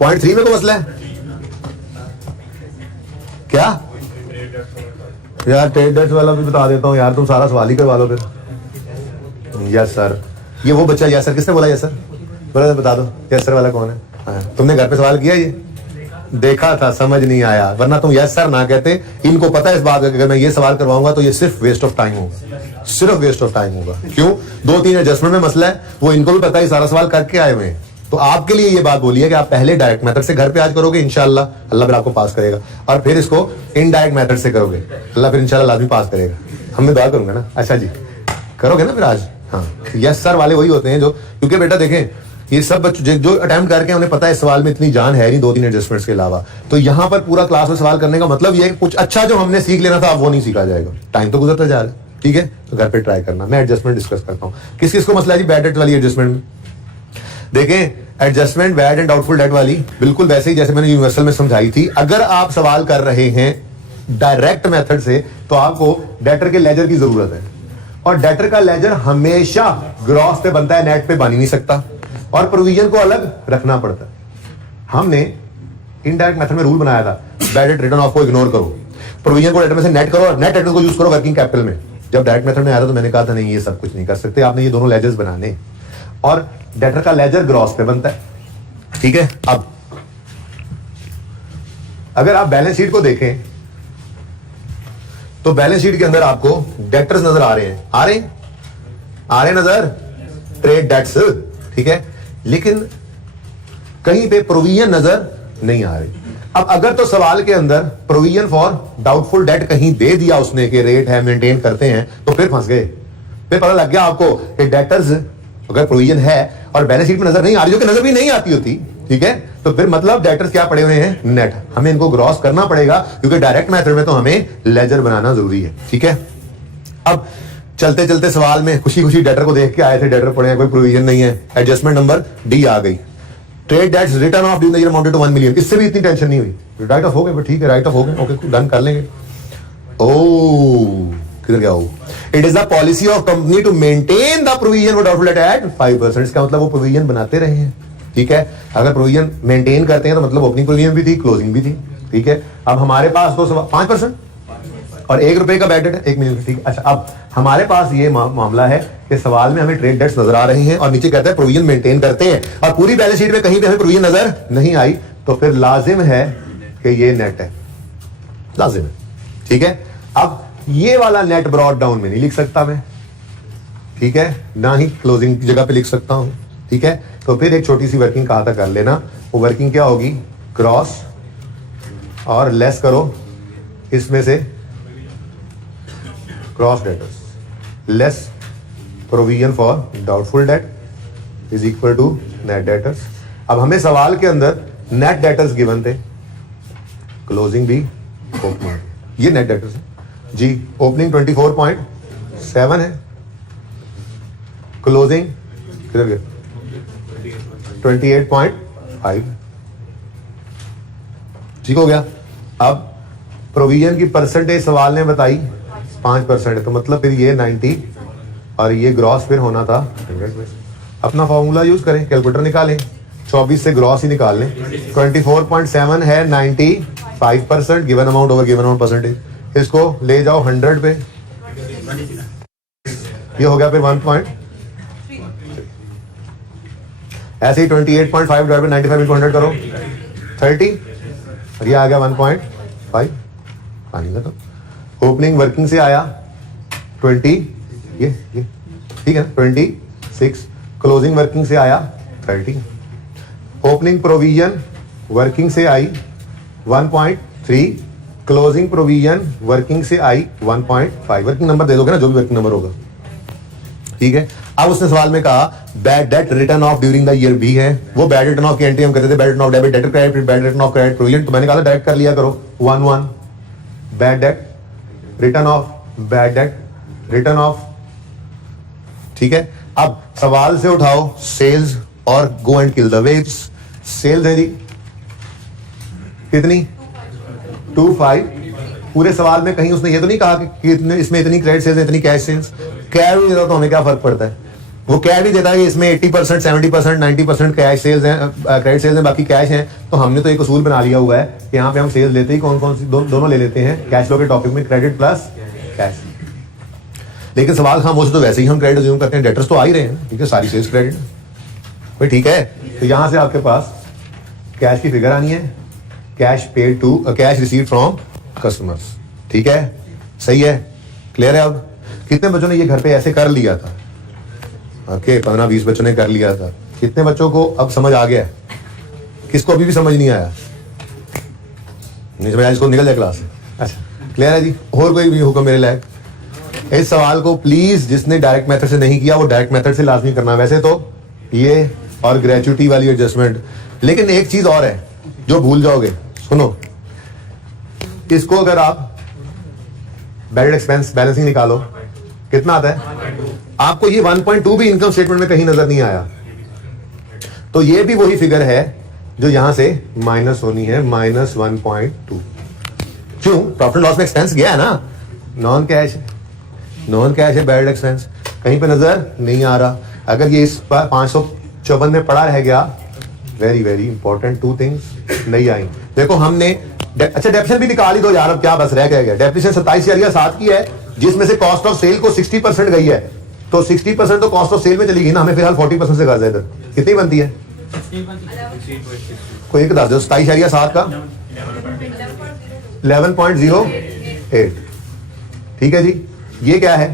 पॉइंट 3 में कोई मसला है क्या यार? ट्रेड डेट्स वाला भी बता देता हूँ यार, तुम सारा सवाल ही करवा लो फिर। यस सर, ये वो बच्चा, यस सर किसने बोला यस सर? बोला बता दो यस सर वाला कौन है? हाँ, तुमने घर पे सवाल किया, ये देखा था, समझ नहीं आया, वरना तुम यस सर ना कहते। इनको पता है इस बात का, अगर मैं ये सवाल करवाऊंगा तो ये सिर्फ वेस्ट ऑफ टाइम होगा, सिर्फ वेस्ट ऑफ टाइम होगा। क्यों? 2-3 एडजस्टमेंट में मसला है, वो इनको भी पता है, सारा सवाल करके आए हुए हैं। तो आपके लिए ये बात बोली है कि आप पहले डायरेक्ट मेथड से घर पे आज करोगे, इंशाल्लाह अल्लाह फिर आपको पास करेगा, और फिर इसको इनडायरेक्ट मेथड से करोगे, अल्लाह फिर इंशाल्लाह लाजमी पास करेगा। हमने दुआ करूंगा ना। अच्छा जी, करोगे ना फिर आज? हाँ, यस सर वाले वही होते हैं जो, क्योंकि बेटा देखें ये सब बच्चे जो अटेम्प्ट करके उन्हें पता है इस सवाल में इतनी जान है नहीं 2-3 एडजस्टमेंट्स के अलावा, तो यहाँ पर पूरा क्लास में सवाल करने का मतलब ये कुछ अच्छा जो हमने सीख लेना था अब वो नहीं सीखा जाएगा, टाइम तो गुजरता जा रहा है, ठीक है। तो घर पे ट्राई करना, मैं एडजस्टमेंट डिस्कस करता हूँ। किस किस को मसला है जी बैड डेट वाली एडजस्टमेंट में? देखें, adjustment bad and doubtful debt वाली बिल्कुल वैसे ही जैसे मैंने यूनिवर्सल में समझाई थी। अगर आप सवाल कर रहे हैं डायरेक्ट मेथड से तो आपको डेटर के लेजर की जरूरत है, और डेटर का लेजर हमेशा ग्रॉस पे बनता है, नेट पे बन ही नहीं सकता, और प्रोविजन को अलग रखना पड़ता है। हमने इनडायरेक्ट मेथड में रूल बनाया था, बैड डेट रिटर्न ऑफ को इग्नोर करो, प्रोविजन को डेटर में से नेट करो, और नेट डेटर को यूज करो वर्किंग कैपिटल में। जब डायरेक्ट मेथड में आया था तो मैंने कहा था नहीं, ये सब कुछ नहीं कर सकते, आपने ये दोनों लेजर्स बनाने, और डेटर का लेजर ग्रॉस पे बनता है, ठीक है। अब अगर आप बैलेंस शीट को देखें तो बैलेंस शीट के अंदर आपको डेटर्स नजर आ रहे हैं, आ रहे नजर, ट्रेड डेट्स, ठीक है, लेकिन कहीं पे प्रोविजन नजर नहीं आ रही। अब अगर तो सवाल के अंदर प्रोविजन फॉर डाउटफुल डेट कहीं दे दिया उसने कि रेट है, मेंटेन करते हैं, तो फिर फंस गए। फिर पता लग गया आपको कि डेटर्स अगर प्रोविजन है और बैलेंस शीट में नजर नहीं आ रही, जो कि नजर भी नहीं आती होती, ठीक है, तो फिर मतलब डेटर्स क्या पड़े हुए हैं? नेट। हमें इनको ग्रॉस करना पड़ेगा, क्योंकि डायरेक्ट मेथड में तो हमें लेजर बनाना जरूरी है, ठीक है। अब चलते चलते सवाल में खुशी खुशी डेटर को देख के आए थे, डेटर पड़े हैं, कोई प्रोविजन नहीं है, एडजस्टमेंट नंबर डी आ गई, trade debts written during the year amounted to 1 million. इससे भी इतनी टेंशन नहीं हुई, राइट ऑफ हो गए, ठीक है, राइट ऑफ हो गए, ओके डन कर लेंगे। ओ किधर गया हो? It is the policy of company to maintain the provision for doubtful debt at 5%। इसका मतलब वो प्रोविजन बनाते रहे हैं, ठीक है। अगर प्रोविजन मेंटेन करते हैं तो मतलब ओपनिंग प्रोविजन भी थी, क्लोजिंग भी थी, ठीक है। अब हमारे पास तो 5% और ₹1 का बैड डेट है, 1 मिलियन, ठीक है। अच्छा, अब हमारे पास ये मामला है कि सवाल में हमें ट्रेड डेट्स नजर आ रहे हैं और नीचे कहता है प्रोविजन मेंटेन करते हैं, और पूरी बैलेंस शीट में कहीं पे हमें प्रोविजन नजर नहीं आई, तो फिर लाजिम है कि ये नेट है, लाजिम है, ठीक है। अब ये वाला नेट ब्रॉड डाउन में नहीं लिख सकता मैं, ठीक है, ना ही क्लोजिंग जगह पे लिख सकता हूं, ठीक है। तो फिर एक छोटी सी वर्किंग कहा था कर लेना, वो वर्किंग क्या होगी? क्रॉस और लेस करो इसमें से gross debtors, less provision for doubtful debt is equal to net debtors. अब हमें सवाल के अंदर नेट डेटर्स गिवन थे, क्लोजिंग भी ओपनिंग, ये नेट डेटर्स है जी। ओपनिंग 24.7 है, क्लोजिंग किधर गया? 28.5, ठीक हो गया। अब प्रोविजन की परसेंटेज सवाल ने बताई 5% है, तो मतलब फिर ये 90 और ये ग्रॉस फिर होना था 100 में। अपना फॉर्मूला यूज करें, कैलकुलेटर निकालें, 24 से ग्रॉस ही निकाल लें। 24.7 है 95% given amount over given amount percentage, इसको ले जाओ 100 पे, ये हो गया फिर ऐसे ही 28.5 डिवाइड बाय 95 इंटू 100 करो 30 और ये आ गया 1.5 पानी का। तो ओपनिंग वर्किंग से आया 20 ये ठीक है 26, क्लोजिंग वर्किंग से आया 30, ओपनिंग प्रोविजन वर्किंग से आई 1.3, क्लोजिंग प्रोविजन वर्किंग से आई 1.5। वर्किंग नंबर दे दोगे ना जो भी वर्किंग नंबर होगा, ठीक है। अब उसने सवाल में कहा bad debt written during the year भी है, वो बैड रिटर्न ऑफ की एंट्री हम करते थे, bad written debit, debtor credit, bad written credit provision. तो मैंने कहा था डायरेक्ट कर लिया करो 1 bad debt written, bad debt written, ठीक है। अब सवाल से उठाओ सेल्स और go and kill the waves. Sales है जी कितनी 25। पूरे सवाल में कहीं उसने ये तो नहीं कहा कि इसमें इतनी क्रेडिट सेल्स इतनी कैश सेल्स। कैश भी देता तो हमें क्या फर्क पड़ता है, वो कैश भी देता है कि इसमें 80%, 70%, 90% कैश सेल्स हैं, क्रेडिट सेल्स हैं, बाकी कैश हैं। तो हमने तो एक उसूल बना लिया हुआ है कि यहाँ पे हम सेल्स लेते ही कौन कौन सी दोनों ले लेते हैं कैश फ्लो के टॉपिक में, क्रेडिट प्लस कैश। लेकिन सवाल खामोश तो वैसे ही हम क्रेडिट अज्यूम करते हैं, डेटर्स तो आ ही रहे हैं, ठीक है, सारी सेल्स क्रेडिट भाई, ठीक है। तो यहां से आपके पास कैश की फिगर आनी है, cash paid to, cash receive from customers, ठीक है, सही है, क्लियर है। अब कितने बच्चों ने ये घर पे ऐसे कर लिया था? ओके 15-20 बच्चों ने कर लिया था। कितने बच्चों को अब समझ आ गया है? किसको अभी भी समझ नहीं आया? नहीं समझ आया, इसको निकल जाए क्लास से। अच्छा क्लियर है जी, और कोई भी हुक्म मेरे लायक? इस सवाल को प्लीज जिसने डायरेक्ट मेथड से नहीं किया वो डायरेक्ट मेथड से लाजमी करना। वैसे तो ये और ग्रेचुइटी वाली एडजस्टमेंट, लेकिन एक चीज और है जो भूल जाओगे, सुनो। इसको अगर आप बैलेंस एक्सपेंस बैलेंसिंग निकालो कितना आता है? आपको ये 1.2 भी इनकम स्टेटमेंट में कहीं नजर नहीं आया, तो ये भी वही फिगर है जो यहां से माइनस होनी है, -1.2। क्यों? प्रॉफिट लॉस में एक्सपेंस गया है ना, नॉन कैश है, नॉन कैश है, बैड एक्सपेंस कहीं पे नजर नहीं आ रहा। अगर ये इस 554 में पड़ा रह गया, वेरी वेरी इंपॉर्टेंट 2 थिंग्स नहीं आई। देखो हमने अच्छा डेप्रिसिएशन भी निकाल ही दो यार, अब क्या बस रह गया? डेप्रिसिएशन 27,7 की है, जिसमें से कॉस्ट ऑफ सेल को 60% गई है, तो 60% तो कॉस्ट ऑफ सेल में चली गई ना, हमें फिलहाल 40% से कर्ज है। इधर कितनी बनती है? कोई एक दस दो, 27,7 का 11.08, ठीक है जी। ये क्या है?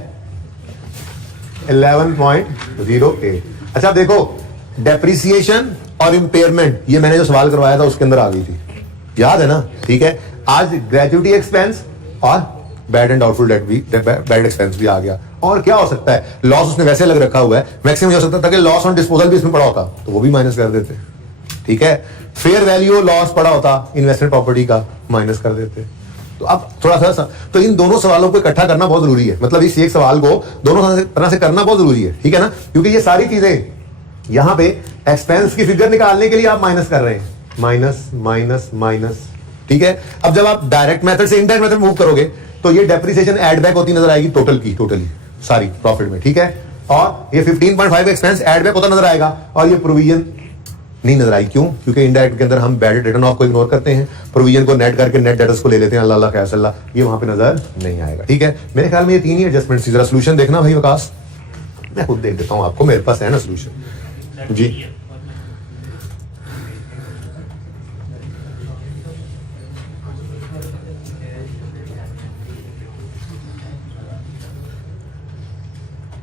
11.08। अच्छा देखो डेप्रिसिएशन और इंपेयरमेंट, ये मैंने जो सवाल करवाया था उसके अंदर आ गई थी, याद है ना, ठीक है। आज ग्रेचुइटी एक्सपेंस और बैड एंड डाउटफुल डेट भी, बैड एक्सपेंस भी आ गया। और क्या हो सकता है? लॉस उसने वैसे अलग रखा हुआ है, मैक्सिमम हो सकता था कि लॉस ऑन डिस्पोजल भी इसमें पड़ा होता, तो वो भी माइनस कर देते, ठीक है। फेयर वैल्यू लॉस पड़ा होता इन्वेस्टमेंट प्रॉपर्टी का, माइनस कर देते। तो अब थोड़ा सा तो इन दोनों सवालों को इकट्ठा करना बहुत जरूरी है, मतलब इस एक सवाल को दोनों तरह से करना बहुत जरूरी है, ठीक है ना, क्योंकि ये सारी चीजें यहां पे एक्सपेंस की फिगर निकालने के लिए आप माइनस कर रहे हैं, माइनस माइनस माइनस, ठीक है। अब जब आप डायरेक्ट मेथड से इनडायरेक्ट मेथड मूव करोगे तो ये डेप्रिसिएशन ऐड बैक होती नजर आएगी टोटल की, टोटली सारी प्रॉफिट में, ठीक है। और ये 15.5 एक्सपेंस ऐड बैक होता नजर आएगा, और ये प्रोविजन नहीं नजर आई। क्यों? क्योंकि इनडायरेक्ट के अंदर हम बैड रिटर्न ऑफ को इग्नोर करते हैं, प्रोविजन को नेट करके नेट डेटर्स को ले लेते हैं, अल्लाह खैर अल्लाह, ये वहां पे नजर नहीं आएगा, ठीक है। मेरे ख्याल में ये 3 ही एडजस्टमेंट। जरा सोल्यूशन देखना भाई विकास, मैं खुद देख देता हूं आपको, मेरे पास है ना सोल्यूशन जी।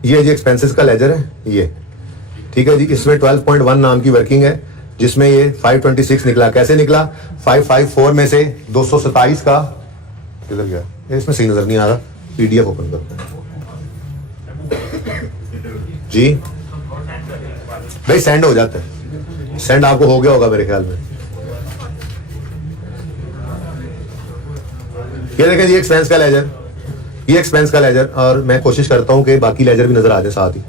ये जी एक्सपेंसेस का लेजर है ये, ठीक है जी। इसमें 12.1 नाम की वर्किंग है, जिसमें ये 526 निकला। कैसे निकला? 554 में से 227 का किधर गया? इसमें सही नजर नहीं आ रहा, पीडीएफ ओपन करते हैं जी भाई, सेंड हो जाता है, सेंड आपको हो गया होगा मेरे ख्याल में। ये देखें जी एक्सपेंस का लेजर, ये एक्सपेंस का लेजर, और मैं कोशिश करता हूं कि बाकी लेजर भी नजर आ जाए साथ ही।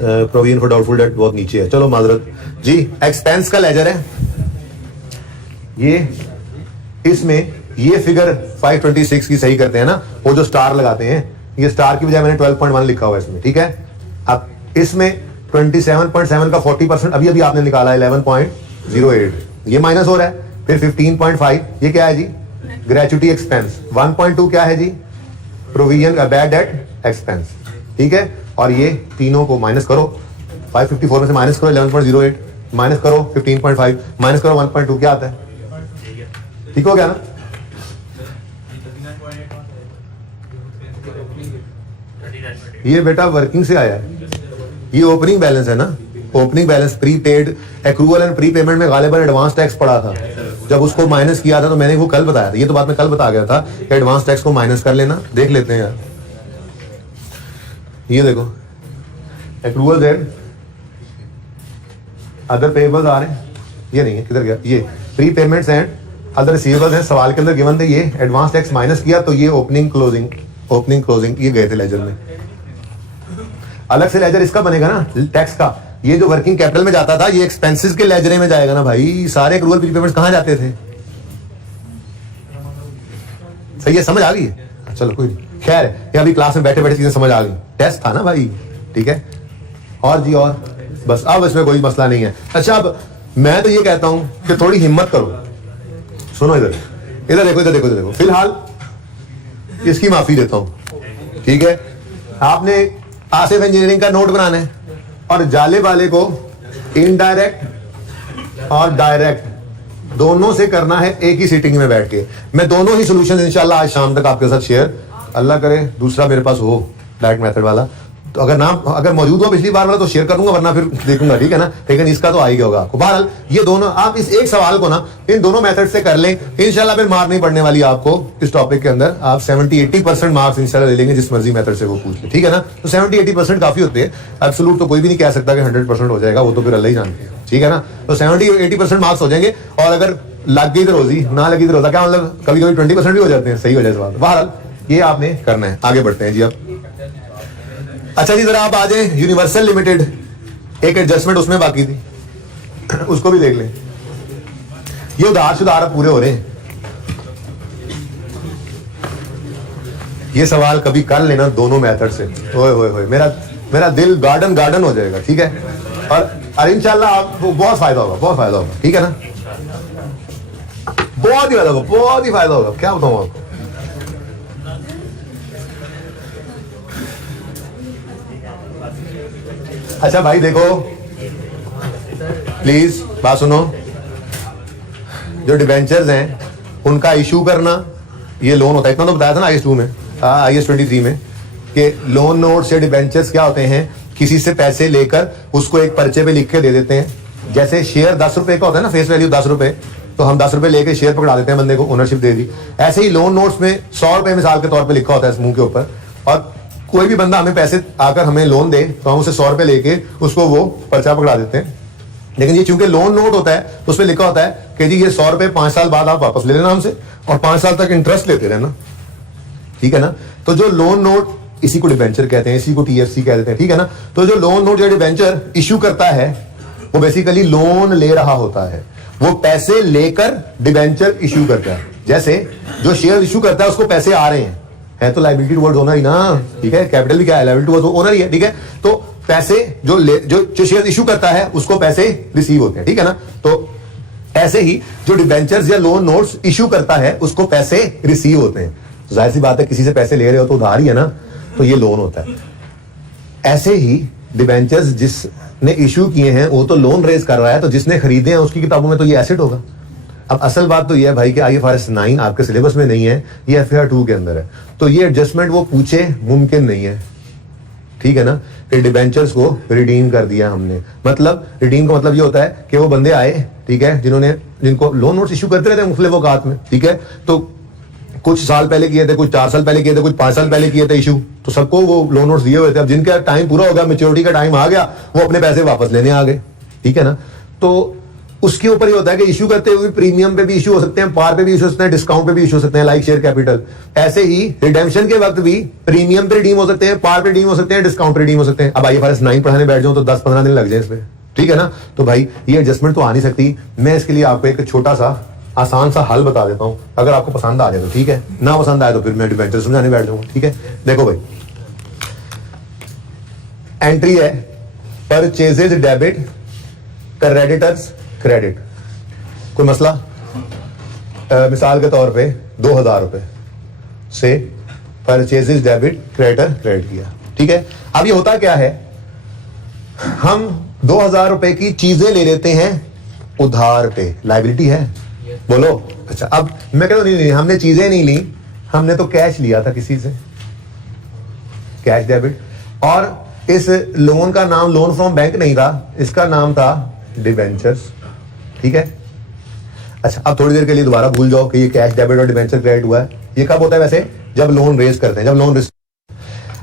प्रोविजन फॉर डाउटफुल डेट बहुत नीचे है, चलो माजरत जी। एक्सपेंस का लेजर है ये, इसमें ये फिगर 526 की सही करते हैं ना, वो जो स्टार लगाते हैं, ये स्टार की बजाय मैंने 12.1 लिखा हुआ है इसमें, ठीक है। अब इसमें 27.7 का 40% अभी अभी आपने निकाला 11.08, ये माइनस हो रहा है। फिर 15.5 ये क्या है जी? Gratuity expense. 1.2 क्या है जी? प्रोविजन का बैड डेट एक्सपेंस, ठीक है। और ये तीनों को माइनस करो, 554 में से माइनस करो 11.08, माइनस करो 15.5, माइनस करो 1.2, क्या आता है? ठीक हो गया ना? ये बेटा वर्किंग से आया है, ये ओपनिंग बैलेंस है ना। Opening balance pre paid accrual and pre payment में गालिबन एडवांस टैक्स पड़ा था। जब उसको माइनस किया था तो मैंने वो कल बताया था, ये तो बात मैं कल बता गया था कि एडवांस टैक्स को माइनस कर लेना। देख लेते हैं यार, ये देखो एक्रूवल देन अदर पेबल्स आ रहे हैं, ये नहीं है, किधर गया? ये pre payments and other receivables हैं, सवाल के अंदर गिवन थे। ये एडवांस टैक्स माइनस किया तो ये ओपनिंग क्लोजिंग ये गए थे लेजर में। अलग से लेजर इसका बनेगा ना टैक्स का। ये जो वर्किंग कैपिटल में जाता था ये एक्सपेंसेस के लेजर में जाएगा ना भाई। सारे एक्रूवल प्री पेमेंट्स कहां जाते थे? सही है, समझ आ गई है? चलो कोई नहीं, खैर ये अभी क्लास में बैठे बैठे चीजें समझ आ गई, टेस्ट था ना भाई, ठीक है। और जी और बस, अब इसमें कोई मसला नहीं है। अच्छा अब मैं तो ये कहता हूं कि थोड़ी हिम्मत करो। सुनो इधर इधर देखो, इधर देखो, इधर देखो। फिलहाल इसकी माफी देता हूं, ठीक है। आपने आसिफ इंजीनियरिंग का नोट बनाना है और जाले वाले को इनडायरेक्ट और डायरेक्ट दोनों से करना है एक ही सीटिंग में बैठ के। मैं दोनों ही सॉल्यूशन इंशाल्लाह आज शाम तक आपके साथ शेयर, अल्लाह करे दूसरा मेरे पास हो डायरेक्ट मेथड वाला, तो अगर मौजूद हो पिछली बार वाला तो शेयर कर दूंगा, वरना फिर देखूंगा, ठीक है ना। लेकिन इसका तो आ ही गया होगा आपको। बहरहाल ये दोनों आप इस एक सवाल को ना इन दोनों मेथड से कर लें, इंशाल्लाह फिर मार्क नहीं पड़ने वाली आपको इस टॉपिक के अंदर। आप 70-80% मार्क्स इंशाल्लाह ले लेंगे जिस मर्जी मेथड से वो पूछ ले, ठीक है ना। तो 70-80% काफी होते हैं, एब्सोल्यूट तो कोई भी नहीं कह सकता कि 100% हो जाएगा, वो तो फिर अल्लाह ही जानते हैं, ठीक है ना। तो 70-80% मार्क्स हो जाएंगे। और अगर लग गई तो रोजी, ना लगी तो रोजा, क्या मतलब कभी कभी 20% भी हो जाते हैं, सही हो जाए सवाल। बहरहाल ये आपने करना है। आगे बढ़ते हैं जी अब। अच्छा जी, जरा आप आ जाए यूनिवर्सल लिमिटेड, एक एडजस्टमेंट उसमें बाकी थी, उसको भी देख लें। ये उधार सुधार पूरे हो रहे हैं। ये सवाल कभी कर लेना दोनों मेथड से, ओए मेरा दिल गार्डन हो जाएगा, ठीक है। और इंशाल्लाह आपको बहुत फायदा होगा, ठीक है ना। बहुत ही फायदा होगा, क्या बताऊं आपको। अच्छा भाई देखो, प्लीज बात सुनो। जो डिबेंचर्स हैं उनका इशू करना, ये लोन होता है, इतना तो बताया था ना IS 2 में, IS 23 में, कि लोन नोट्स या डिबेंचर्स क्या होते हैं, किसी से पैसे लेकर उसको एक पर्चे पे लिख के दे देते हैं। जैसे शेयर 10 रुपए का होता है ना, फेस वैल्यू 10 रुपए, तो हम 10 रुपए लेके शेयर पकड़ा देते हैं, बंदे को ओनरशिप दे दी। ऐसे ही लोन नोट्स में 100 रुपए मिसाल के तौर पे लिखा होता है समूह के ऊपर, और कोई भी बंदा हमें पैसे आकर हमें लोन दे तो हम उसे 100 रुपए लेके उसको वो पर्चा पकड़ा देते हैं। लेकिन ये चूंकि लोन नोट होता है तो उसमें लिखा होता है कि जी ये 100 रुपए 5 साल बाद आप वापस ले लेना हमसे, और 5 साल तक इंटरेस्ट लेते रहना, ठीक है ना। तो जो लोन नोट, इसी को डिबेंचर कहते हैं, इसी को TFC कह देते हैं, ठीक है ना। तो जो लोन नोट या डिबेंचर इशू करता है वो बेसिकली लोन ले रहा होता है, वो पैसे लेकर डिबेंचर इशू करता है। जैसे जो शेयर इशू करता है उसको पैसे आ रहे हैं, है तो लायबिलिटी टुवर्ड्स ओनर ही ना, ठीक है। कैपिटल भी क्या है, लायबिलिटी टुवर्ड्स ओनर ही है, ठीक है। तो पैसे जो शेयर इशू करता है उसको पैसे रिसीव होते हैं, ठीक है ना। तो ऐसे ही जो डिबेंचर्स या लोन नोट्स इशू करता है उसको पैसे रिसीव होते हैं। तो जाहिर सी बात है, किसी से पैसे ले रहे हो तो उधार ही है ना, तो ये लोन होता है। ऐसे ही डिबेंचर्स जिसने इशू किए हैं वो तो लोन रेज कर रहा है, तो जिसने खरीदे हैं उसकी किताबों में तो ये एसेट होगा। अब असल बात तो ये है भाई कि IFRS 9 आपके सिलेबस में नहीं है, ये FAR 2 के अंदर है, तो ये एडजस्टमेंट वो पूछे मुमकिन नहीं है, ठीक है ना। कि डिबेंचर्स को रिडीम कर दिया हमने, मतलब रिडीम का मतलब ये होता है कि वो बंदे आए, ठीक है, जिनको लोन नोट्स इशू करते रहते हैं मुख्तलिफ औकात में, ठीक है। तो कुछ साल पहले किए थे, कुछ 4 साल पहले किए थे, कुछ 5 साल पहले किए थे इशू, तो सबको वो लोन नोट्स दिए हुए थे। अब जिनका टाइम पूरा हो गया, मेच्योरिटी का टाइम आ गया, वो अपने पैसे वापस लेने आ गए, ठीक है ना। तो उसके ऊपर ही होता है कि इशू करते हुए प्रीमियम पे भी इशू हो सकते हैं, पार पे भी इशू हो सकते हैं, डिस्काउंट पे भी इशू हो सकते हैं, लाइक शेयर कैपिटल। ऐसे ही रिडेम्पशन के वक्त भी प्रीमियम पे रिडीम हो सकते हैं, पार पे रिडीम हो सकते हैं, डिस्काउंट पे रिडीम हो सकते हैं। अब IFRS 9 पढ़ाने बैठ जाऊं तो 10-15 दिन लग जाए इसमें, ठीक है ना। तो भाई ये एडजस्टमेंट तो आ नहीं सकती। मैं इसके लिए आपको एक छोटा सा आसान सा हल बता देता हूं, अगर आपको पसंद आ जाए तो ठीक है, ना पसंद आए तो फिर मैं डिबेंचर समझाने बैठ जाऊंगा, ठीक है। देखो भाई, एंट्री है परचेजेज डेबिट, क्रेडिटर्स क्रेडिट। कोई मसला, मिसाल के तौर पे 2000 रुपए से परचेजेज डेबिट, क्रेडिटर क्रेडिट किया, ठीक है। अब ये होता क्या है हम 2000 रुपए की चीजें ले लेते हैं उधार पे, लाइबिलिटी है? बोलो। अच्छा, अब मैं कहता हूं नहीं, हमने चीजें नहीं ली, हमने तो कैश लिया था किसी से, कैश डेबिट। और इस लोन का नाम लोन फ्रॉम बैंक नहीं था, इसका नाम था डिबेंचर्स, ठीक है? अच्छा, अब थोड़ी देर के लिए दोबारा भूल जाओ कि ये कैश डेबिट और डिबेंचर क्रेडिट हुआ है। ये कब होता है वैसे? जब लोन रेज करते हैं, जब लोन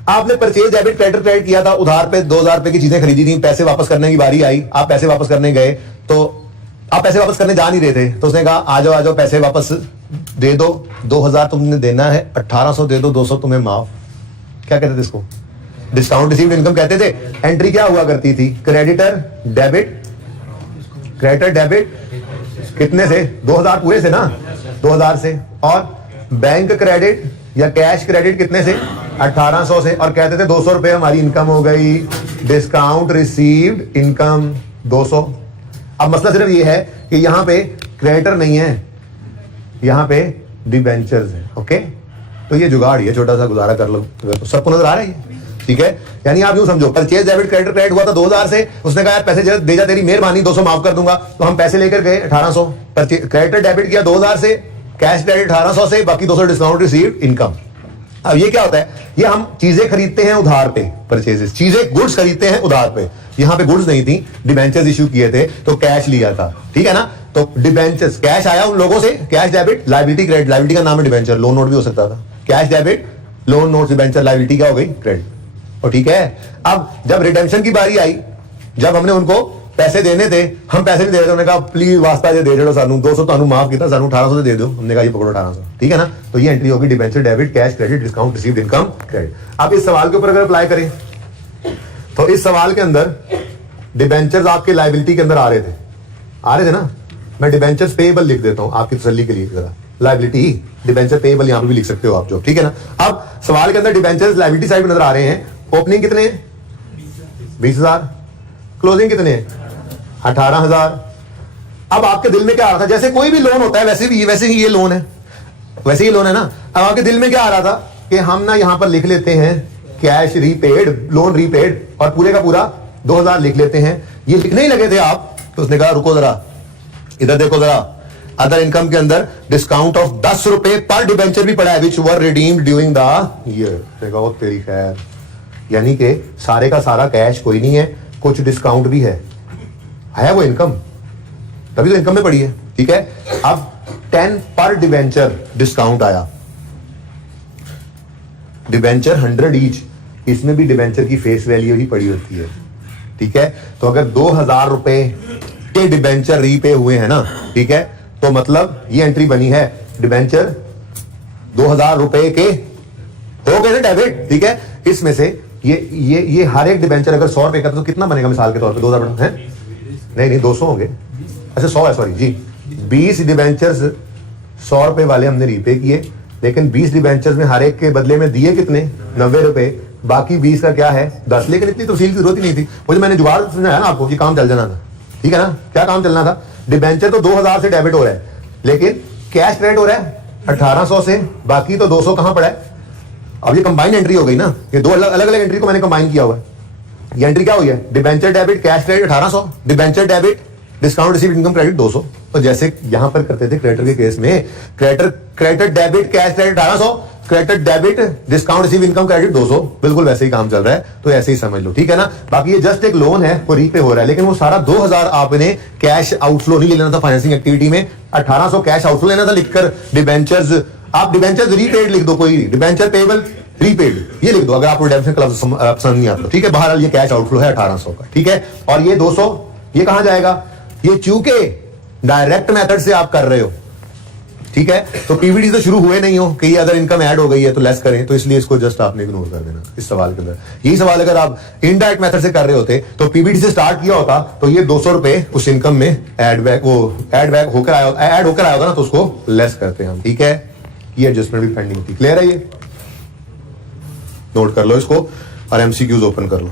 आपने परचेज डेबिट क्रेडिट क्रेडिट किया था, उधार पे 2000 रुपए की चीजें खरीदी थी, पैसे वापस करने की बारी आई, आप पैसे वापस करने गए, तो आप पैसे वापस करने जा नहीं रहे थे, तो उसने कहा आ जाओ पैसे वापस दे दो, 2000 तुमने देना है, 1800 दे दो, 200 तुम्हें माफ। क्या कहते थे इसको? डिस्काउंट रिसीव्ड इनकम कहते थे। एंट्री क्या हुआ करती थी? क्रेडिटर डेबिट कितने से? 2000 पूरे से ना, 2000 से। और बैंक क्रेडिट या कैश क्रेडिट कितने से? 1800 से। और कहते थे 200 रुपए हमारी इनकम हो गई, डिस्काउंट रिसीव्ड इनकम 200। अब मसला सिर्फ ये है कि यहां पे क्रेडिटर नहीं है, यहां पे डिबेंचर्स है। ओके, तो ये जुगाड़, ये छोटा सा गुजारा कर लो, सबको नजर आ रहा है? ठीक है, यानी आप यूं समझो, परचेज डेबिट क्रेडिट क्रेडिट हुआ था 2000 से, उसने कहा यार पैसे दे जा, तेरी मेहरबानी, 200 माफ कर दूंगा, तो हम पैसे लेकर गए 1800। क्रेडिट डेबिट किया 2000 से, कैश क्रेडिट 1800 से, बाकी 200 डिस्काउंट रिसीव्ड इनकम। अब ये क्या होता है? ये हम चीजें खरीदते हैं उधार पे, परचेजेस, चीजें गुड्स खरीदते हैं उधार पे। यहां पे गुड्स नहीं थी, डिबेंचर्स इशू किए थे, तो कैश लिया था, ठीक है ना? तो डिबेंचर्स, कैश आया उन लोगों से, cash debit, liability credit, liability का नाम है डिबेंचर, लोन नोट भी हो सकता था। Cash debit, loan note, debenture, liability क्या हो गई? क्रेडिट। और ठीक है, अब जब रिडेम्पशन की बारी आई, जब हमने उनको पैसे देने थे, हम पैसे नहीं दे रहे थे, उन्होंने कहा प्लीज वास्ता जे दे दो सानू, 200 तो माफ किया, सानू 1800 से दे दो। हमने कहा ये पकड़ो 1800, ठीक है ना? तो ये एंट्री होगी debenture debit, cash credit, discount received income credit. अब इस सवाल के ऊपर अगर अप्लाई करें तो इस सवाल के अंदर डिबेंचर्स आपके लायबिलिटी के अंदर आ रहे थे ना? मैं डिबेंचर्स पेएबल लिख देता हूं आपकी तसल्ली के लिए, जरा लायबिलिटी डिबेंचर पेएबल यहां पे भी लिख सकते हो आप, जो ठीक है ना? अब सवाल के अंदर डिबेंचर्स लायबिलिटी साइड में नजर आ रहे हैं। ओपनिंग कितने हैं? 20000। क्लोजिंग कितने हैं? 18000। अब आपके दिल में क्या आ रहा था? जैसे कोई भी लोन होता है वैसे ही ये लोन है, वैसे ही लोन है ना? अब आपके दिल में क्या आ रहा था कि हम ना यहां पर लिख लेते हैं कैश रीपेड, लोन रीपेड, और पूरे का पूरा 2000 लिख लेते हैं। ये लिखने ही लगे थे आप, तो उसने कहा रुको जरा, इधर देखो जरा, अदर इनकम के अंदर डिस्काउंट ऑफ 10 रुपए पर डिबेंचर भी पड़ा है, विच वर रिडीम्ड ड्यूरिंग द ईयर। तेरी खैर, यानी कि सारे का सारा कैश कोई नहीं है, कुछ डिस्काउंट भी है वो इनकम, तभी तो इनकम में पड़ी है, ठीक है? अब 10 पर डिबेंचर डिस्काउंट आया, डिबेंचर 100 ईच, इसमें भी डिबेंचर की फेस वैल्यू ही पड़ी होती है, ठीक है? तो अगर 2000 रुपए के डिबेंचर रीपे हुए हैं ना, ठीक है, तो मतलब ये एंट्री बनी है, डिबेंचर 2000 रुपए के हो गए ना डेबिट, ठीक है? इसमें से ये हर एक डिबेंचर अगर 100 रुपए का, तो कितना बनेगा मिसाल के तौर पे? 2000 है? नहीं 200 होंगे। अच्छा 100 है, सॉरी जी। 20 डिबेंचर्स 100 रुपए वाले हमने रीपे किए, लेकिन 20 डिबेंचर्स में हर एक के बदले में दिए कितने? 90 रुपए। बाकी 20 का क्या है? 10। लेकिन इतनी तफसील की जरूरत ही नहीं थी, वो जो मैंने जुगाड़ समझाया ना आपको, ये काम चल जाना था, ठीक है ना? क्या काम चलना था? डिबेंचर तो 2000 से डेबिट हो रहा है, लेकिन कैश क्रेडिट हो रहा है 1800 से, बाकी तो 200 कहां पड़ा है? अब ये कंबाइन एंट्री हो गई ना, ये दो अलग अलग एंट्री को मैंने कंबाइन किया हुआ है। ये एंट्री क्या हुई है? Debenture debit cash credit 1800, debenture debit discount received income credit 200। तो जैसे यहां पर करते थे क्रेडिटर के केस में, creditor debit cash credit 1800, creditor debit discount receive income credit 200, बिल्कुल वैसे ही काम चल रहा है, तो ऐसे ही समझ लो, ठीक है ना? बाकी ये जस्ट एक लोन है, वो रीपे हो रहा है, लेकिन वो सारा 2000 आपने कैश आउटफ्लो नहीं लेना था फाइनेंसिंग एक्टिविटी में, 1800 कैश आउटफ्लो लेना था लिखकर डिबेंचर्स। आप डिबेंचर्स रीपेड लिख दो, कोई डिबेंचर पेबल रीपेड ये लिख दो, अगर आपको रिडेम्पशन क्लब पसंद नहीं आता, ठीक है? बहरहाल ये कैश आउटफ्लो है 1800 का, ठीक है? और ये 200 ये कहां जाएगा? ये चूंकि डायरेक्ट मेथड से आप कर रहे हो, ठीक है, तो पीवीडी तो शुरू हुए नहीं हो कि ये अदर इनकम ऐड हो गई है तो लेस करें, तो इसलिए इसको जस्ट आपने इग्नोर कर देना इस सवाल के अंदर। यही सवाल अगर आप इनडायरेक्ट मेथड से कर रहे होते तो पीवीडी से स्टार्ट किया होता, तो ये 200 रुपए उस इनकम में ऐड बैक होकर आया होगा ना, तो उसको लेस करते हैं हम, ठीक है? ये एडजस्टमेंट भी पेंडिंग थी। क्लियर है? ये नोट कर लो इसको और एमसीक्यूज ओपन कर लो।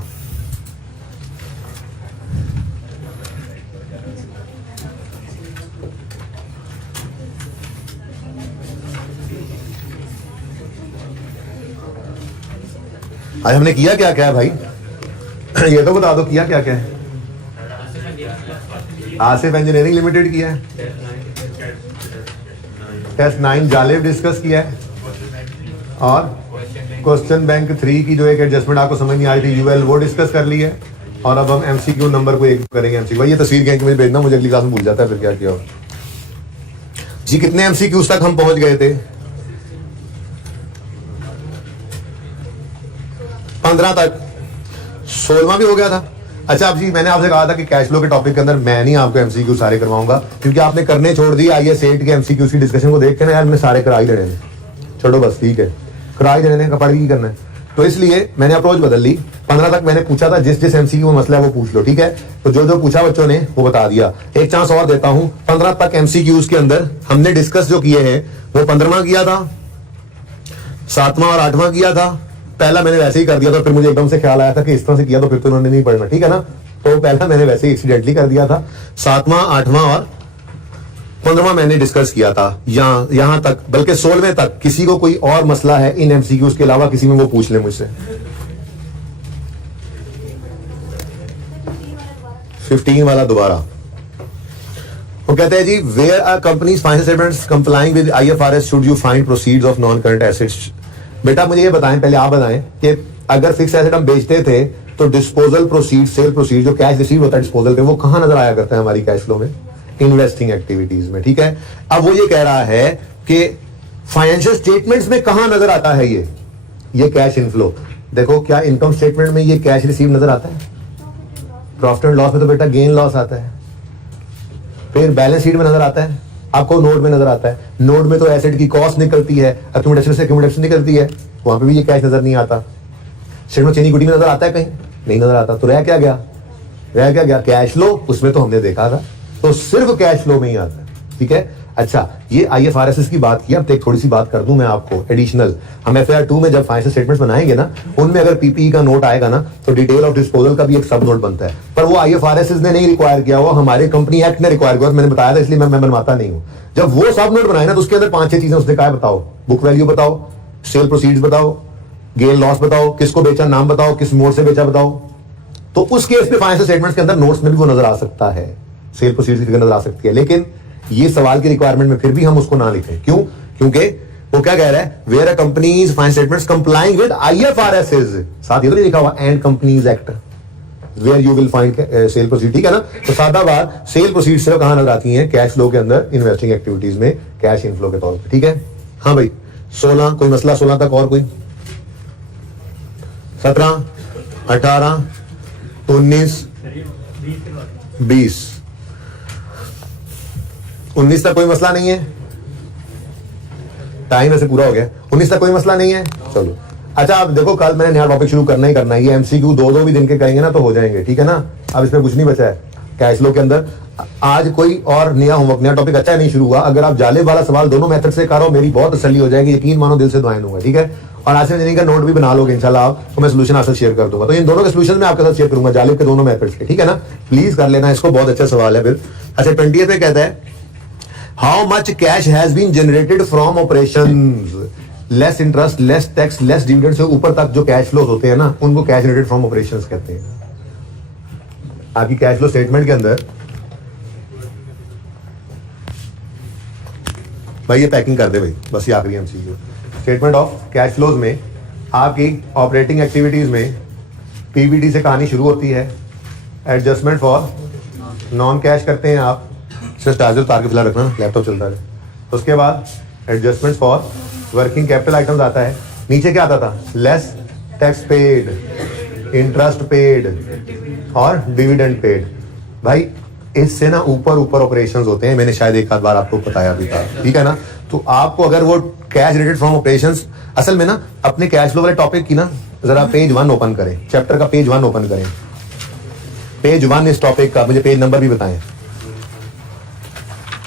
आज हमने किया क्या क्या भाई? ये तो बता दो किया क्या क्या है। आसिफ इंजीनियरिंग लिमिटेड किया है, टेस्ट 9 जालिब डिस्कस किया है, और क्वेश्चन बैंक 3 की जो एक एडजस्टमेंट आपको समझ नहीं आई थी यूएल वो डिस्कस कर ली है। और अब हम एमसीक्यू नंबर को एक करेंगे। एमसीक्यू भाई ये तस्वीर कहीं मुझे भेजना, मुझे अगली क्लास में भूल जाता है फिर क्या किया जी। कितने एमसीक्यूज तक हम पहुंच गए थे? 15 तक, 16वां भी हो गया था। अच्छा अब जी मैंने आपसे कहा था कि कैश फ्लो के टॉपिक के अंदर मैं नहीं आपको एमसीक्यू सारे करवाऊंगा, क्योंकि आपने करने छोड़ दिए आईएएस 8 के एमसीक्यूज की डिस्कशन को देख के ना यार मैं सारे करा ही देने हैं, छोड़ो बस ठीक है करा ही देने का, पढ़ ही करना है। तो इसलिए मैंने अप्रोच बदल ली। 15 तक मैंने पूछा था जिस एमसीक्यू में मसला है वो पूछ लो, ठीक है। तो जो पूछा बच्चों ने वो बता दिया। एक चांस और देता हूं, 15 तक एमसीक्यूज के अंदर हमने डिस्कस जो किए हैं वो 15वां किया था, 7वां और 8वां किया था। पहला मैंने वैसे ही कर दिया था, फिर मुझे एकदम से ख्याल आया था कि इस तरह से किया तो फिर तो उन्होंने नहीं पढ़ना, ठीक है ना। तो पहला मैंने वैसे ही एक्सीडेंटली कर दिया था। 7वां 8वां और 15वां मैंने डिस्कस किया था यहां तक, बल्कि 16वें तक। किसी को कोई और मसला है इन एमसीक्यूज के अलावा किसी में, वो पूछ ले मुझसे। 15 वाला दोबारा वो कहते हैं जी where are companies financial statements complying with IFRS should you find proceeds of non current assets. बेटा मुझे ये बताएं, पहले आप बताएं कि अगर फिक्स एसेट हम बेचते थे तो डिस्पोजल प्रोसीड, सेल प्रोसीड, जो कैश रिसीव होता है डिस्पोजल पे, वो कहां नजर आया करता है हमारी कैश फ्लो में? इन्वेस्टिंग एक्टिविटीज में, ठीक है। अब वो ये कह रहा है कि फाइनेंशियल स्टेटमेंट्स में कहां नजर आता है ये कैश इनफ्लो। देखो क्या इनकम स्टेटमेंट में ये कैश रिसीव नजर आता है? प्रॉफिट एंड लॉस में तो बेटा गेन लॉस आता है। फिर बैलेंस शीट में नजर आता है, आपको नोट में नजर आता है। नोट में तो एसेट की कॉस्ट निकलती है, अक्यूमुलेशन से अक्यूमुलेशन निकलती है, वहां पे भी ये कैश नजर नहीं आता। स्टेटमेंट चेंज इक्विटी में नजर आता है कहीं? नहीं नजर आता। तो रह क्या गया? Cash flow. उसमें तो हमने देखा था, तो सिर्फ कैश फ्लो में ही आता है, ठीक है। अच्छा ये आईएफआरएस की बात की, अब एक थोड़ी सी बात कर दूं मैं आपको एडिशनल। हम एफआईआर 2 में जब फाइनेंशियल स्टेटमेंट्स बनाएंगे ना, उनमें अगर पीपीई का नोट आएगा ना तो डिटेल ऑफ डिस्पोजल का भी एक सब नोट बनता है, पर वो आईएफआरएस ने नहीं रिक्वायर किया, वो हमारे कंपनी एक्ट ने रिक्वायर किया। मैंने बताया था इसलिए मैं बनवाता नहीं हूं। जब वो सब नोट बनाए ना तो उसके अंदर 5-6 चीजें उसने कहा, बताओ बुक वैल्यू बताओ, सेल प्रोसीड्स बताओ, गेन लॉस बताओ, किसको बेचा नाम बताओ, किस मोड से बेचा बताओ। तो उस केस में फाइनेंशियल स्टेटमेंट्स के अंदर नोट्स में भी वो नजर आ सकता है, सेल प्रोसीड्स की फिगर नजर आ सकती है। लेकिन ये सवाल की रिक्वायरमेंट में फिर भी हम उसको ना लिखें, क्यों? क्योंकि वो क्या कह रहा है, where a company's financial statements complying with IFRS, साथ ये तो नहीं लिखा हुआ and companies act, where you will find sale proceed, ठीक है ना। तो सादा बात, सेल प्रोसीड सिर्फ कहां नजर आती हैं? कैश फ्लो के अंदर, इन्वेस्टिंग एक्टिविटीज में, कैश इनफ्लो के तौर पर, ठीक है। हाँ भाई 16 कोई मसला? 16 तक और कोई? 17 18 19 20 19 तक कोई मसला नहीं है? टाइम ऐसे पूरा हो गया। 19 तक कोई मसला नहीं है, चलो। अच्छा अब देखो कल मैंने नया टॉपिक शुरू करना ही करना है। ये एमसीक्यू 2-2 भी दिन के करेंगे ना तो हो जाएंगे, ठीक है ना। अब इसमें कुछ नहीं बचा है कैश फ्लो के अंदर। आज कोई और नया होमवर्क, नया टॉपिक अच्छा नहीं शुरू हुआ। अगर आप जालिब वाला सवाल दोनों मेथड से करो, मेरी बहुत तसल्ली हो जाएगी, यकीन मानो दिल से दुआएं दूंगा, ठीक है। और आज से का नोट भी बना लोगे इंशाल्लाह आप, तो मैं सोल्यूशन आपसे शेयर कर दूंगा। तो इन दोनों के सोल्यूशन मैं आपके साथ शेयर करूंगा, जालिब के दोनों मेथड्स के, ठीक है ना। प्लीज कर लेना इसको, बहुत अच्छा सवाल है फिर। अच्छा 20 पे कहता है how much cash has been generated from operations, less interest, less tax, less dividend से ऊपर तक जो कैश फ्लो होते हैं ना, उनको कैश जनरेटेड फ्रॉम ऑपरेशंस कहते हैं। आपकी कैश फ्लो स्टेटमेंट के अंदर भाई ये पैकिंग कर दे भाई, बस ये आखिरी MCQ. Statement of cash flows में आपकी ऑपरेटिंग एक्टिविटीज में पीबीटी से कहानी शुरू होती है। एडजस्टमेंट फॉर नॉन कैश करते हैं आप, सिर्फ चार्जर उतार के फिलहाल रखना, लैपटॉप चलता है। उसके बाद adjustment for working capital items आता है। नीचे क्या आता था? Less tax paid, interest paid और डिविडेंड पेड। भाई इससे ना ऊपर ऑपरेशंस होते हैं, मैंने शायद एक आध बार आपको बताया भी था, ठीक है ना। तो आपको अगर वो कैश रिलेटेड फ्रॉम ऑपरेशंस, असल में ना अपने कैश फ्लो वाले टॉपिक की ना जरा पेज 1 ओपन करें, चैप्टर का पेज 1 ओपन करें, पेज 1 इस टॉपिक का। मुझे पेज नंबर भी बताएं,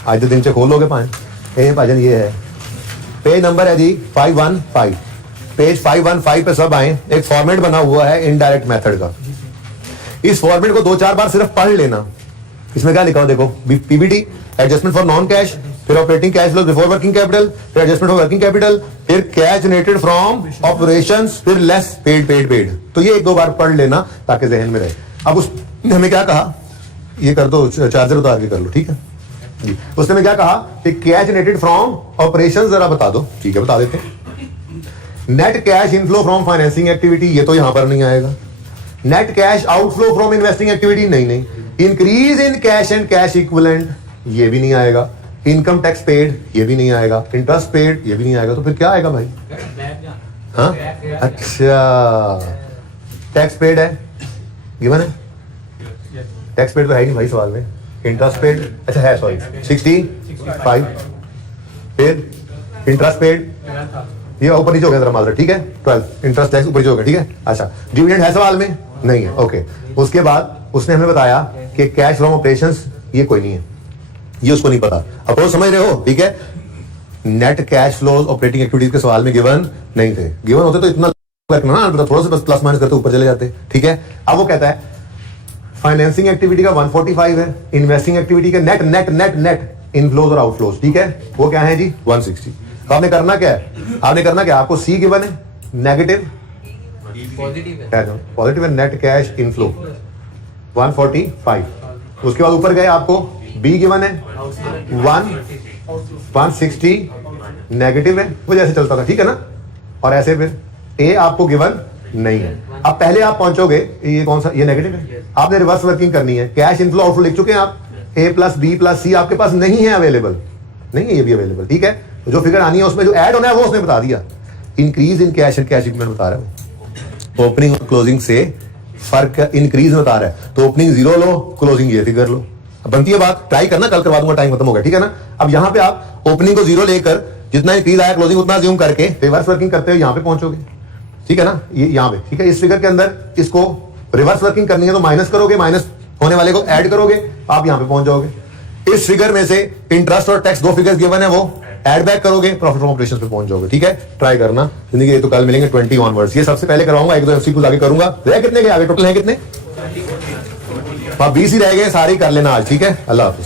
आज तो दिन से खोलोगे भाजन, ये है पेज नंबर है जी 515, पेज 515 पे सब आए। एक फॉर्मेट बना हुआ है इनडायरेक्ट मेथड का, इस फॉर्मेट को 2-4 बार सिर्फ पढ़ लेना। इसमें क्या लिखा हो देखो, PBT adjustment for non cash, फिर operating cash flow before working capital, फिर एडजस्टमेंट ऑफ वर्किंग कैपिटल, फिर कैश जनरेटेड फ्रॉम ऑपरेशंस, फिर लेस पेड। तो ये एक दो बार पढ़ लेना ताकि जहन में रहे। अब उसने हमें क्या कहा, ये कर दो, चार्जर उतार के कर लो, ठीक है जी। उसने हमें क्या कहा कि कैश जनरेटेड फ्रॉम ऑपरेशंस जरा बता दो, ठीक है बता देते हैं। Net cash inflow from financing activity, ये तो यहां पर नहीं आएगा। Net cash outflow from investing activity, नहीं। Increase in cash and cash equivalent, ये भी नहीं आएगा। इनकम टैक्स पेड, ये भी नहीं आएगा। इंटरेस्ट पेड, ये भी नहीं आएगा। तो फिर क्या आएगा भाई? हाँ अच्छा, टैक्स पेड है, गिवन है। टैक्स पेड तो है ही नहीं भाई सवाल में। इंटरेस्ट पेड, अच्छा है, सॉरी 65। फिर इंटरेस्ट पेड, ये ऊपर नीचे हो गया जरा माजरा, ठीक है 12। इंटरेस्ट टैक्स ऊपर नीचे हो गया, ठीक है। अच्छा, डिविडेंड है सवाल में? नहीं है, ओके। उसके बाद उसने हमें बताया कि कैश फ्रॉम ऑपरेशंस, ये कोई नहीं है, ये उसको नहीं पता। अप्रोच समझ रहे हो, ठीक है। Net cash flows operating activities के सवाल में गिवन नहीं थे। गिवन होते तो इतना रखना ना, थोड़ा सा बस प्लस माइनस करते ऊपर चले जाते, ठीक है। अब वो कहता है फाइनेंसिंग एक्टिविटी का 145 है, इन्वेस्टिंग एक्टिविटी का net net net net inflows और आउटफ्लोज, ठीक है, वो क्या है जी 160। तो आपने करना क्या है, आपने करना क्या, आपको सी गिवन है नेगेटिव पॉजिटिव है, नेट कैश इनफ्लो 145। उसके बाद ऊपर गए, आपको बी गिवन है 160 नेगेटिव है, वो जैसे चलता था, ठीक है ना। और ऐसे फिर ए आपको गिवन नहीं है। अब पहले आप पहुंचोगे, ये कौन सा, ये नेगेटिव है, आपने रिवर्स वर्किंग करनी है। कैश इनफ्लो आउटफ्लो लिख चुके हैं आप, ए प्लस बी प्लस सी आपके पास नहीं है अवेलेबल, नहीं है ये भी अवेलेबल, ठीक है। तो जो फिगर आनी है उसमें जो ऐड होना है वो उसने बता दिया। Increase in cash and cash equivalent बता रहा है, ओपनिंग और क्लोजिंग से फर्क इंक्रीज बता रहा है। तो ओपनिंग 0 लो, क्लोजिंग ये फिगर लो। अब बनती है बात, ट्राई करना, कल करवा दूंगा, टाइम खत्म हो गया, ठीक है ना। अब यहां पे आप ओपनिंग को 0 लेकर जितना इंक्रीज आया क्लोजिंग उतना ज्यूम करके रिवर्स वर्किंग करते हुए यहां पे पहुंचोगे, ठीक है ना। ये यहां पे, ठीक है। इस फिगर के अंदर इसको रिवर्स वर्किंग करनी है तो माइनस करोगे, माइनस होने वाले को ऐड करोगे, आप यहां पे पहुंच जाओगे। इस फिगर में से इंटरेस्ट और टैक्स दो फिगर्स गिवन है, वो ऐड बैक करोगे, प्रॉफिट फ्रॉम ऑपरेशंस पे पहुंच जाओगे, ठीक है। ट्राई करना जिंदगी, तो कल मिलेंगे 20 ऑनवर्ड्स। ये सबसे पहले करवाऊंगा, एक दो एमसीक्यूज आगे करूंगा। रह कितने के आगे, टोटल है कितने? 20 ही रह गए, सारे कर लेना आज, ठीक है। अल्लाह हाफिज।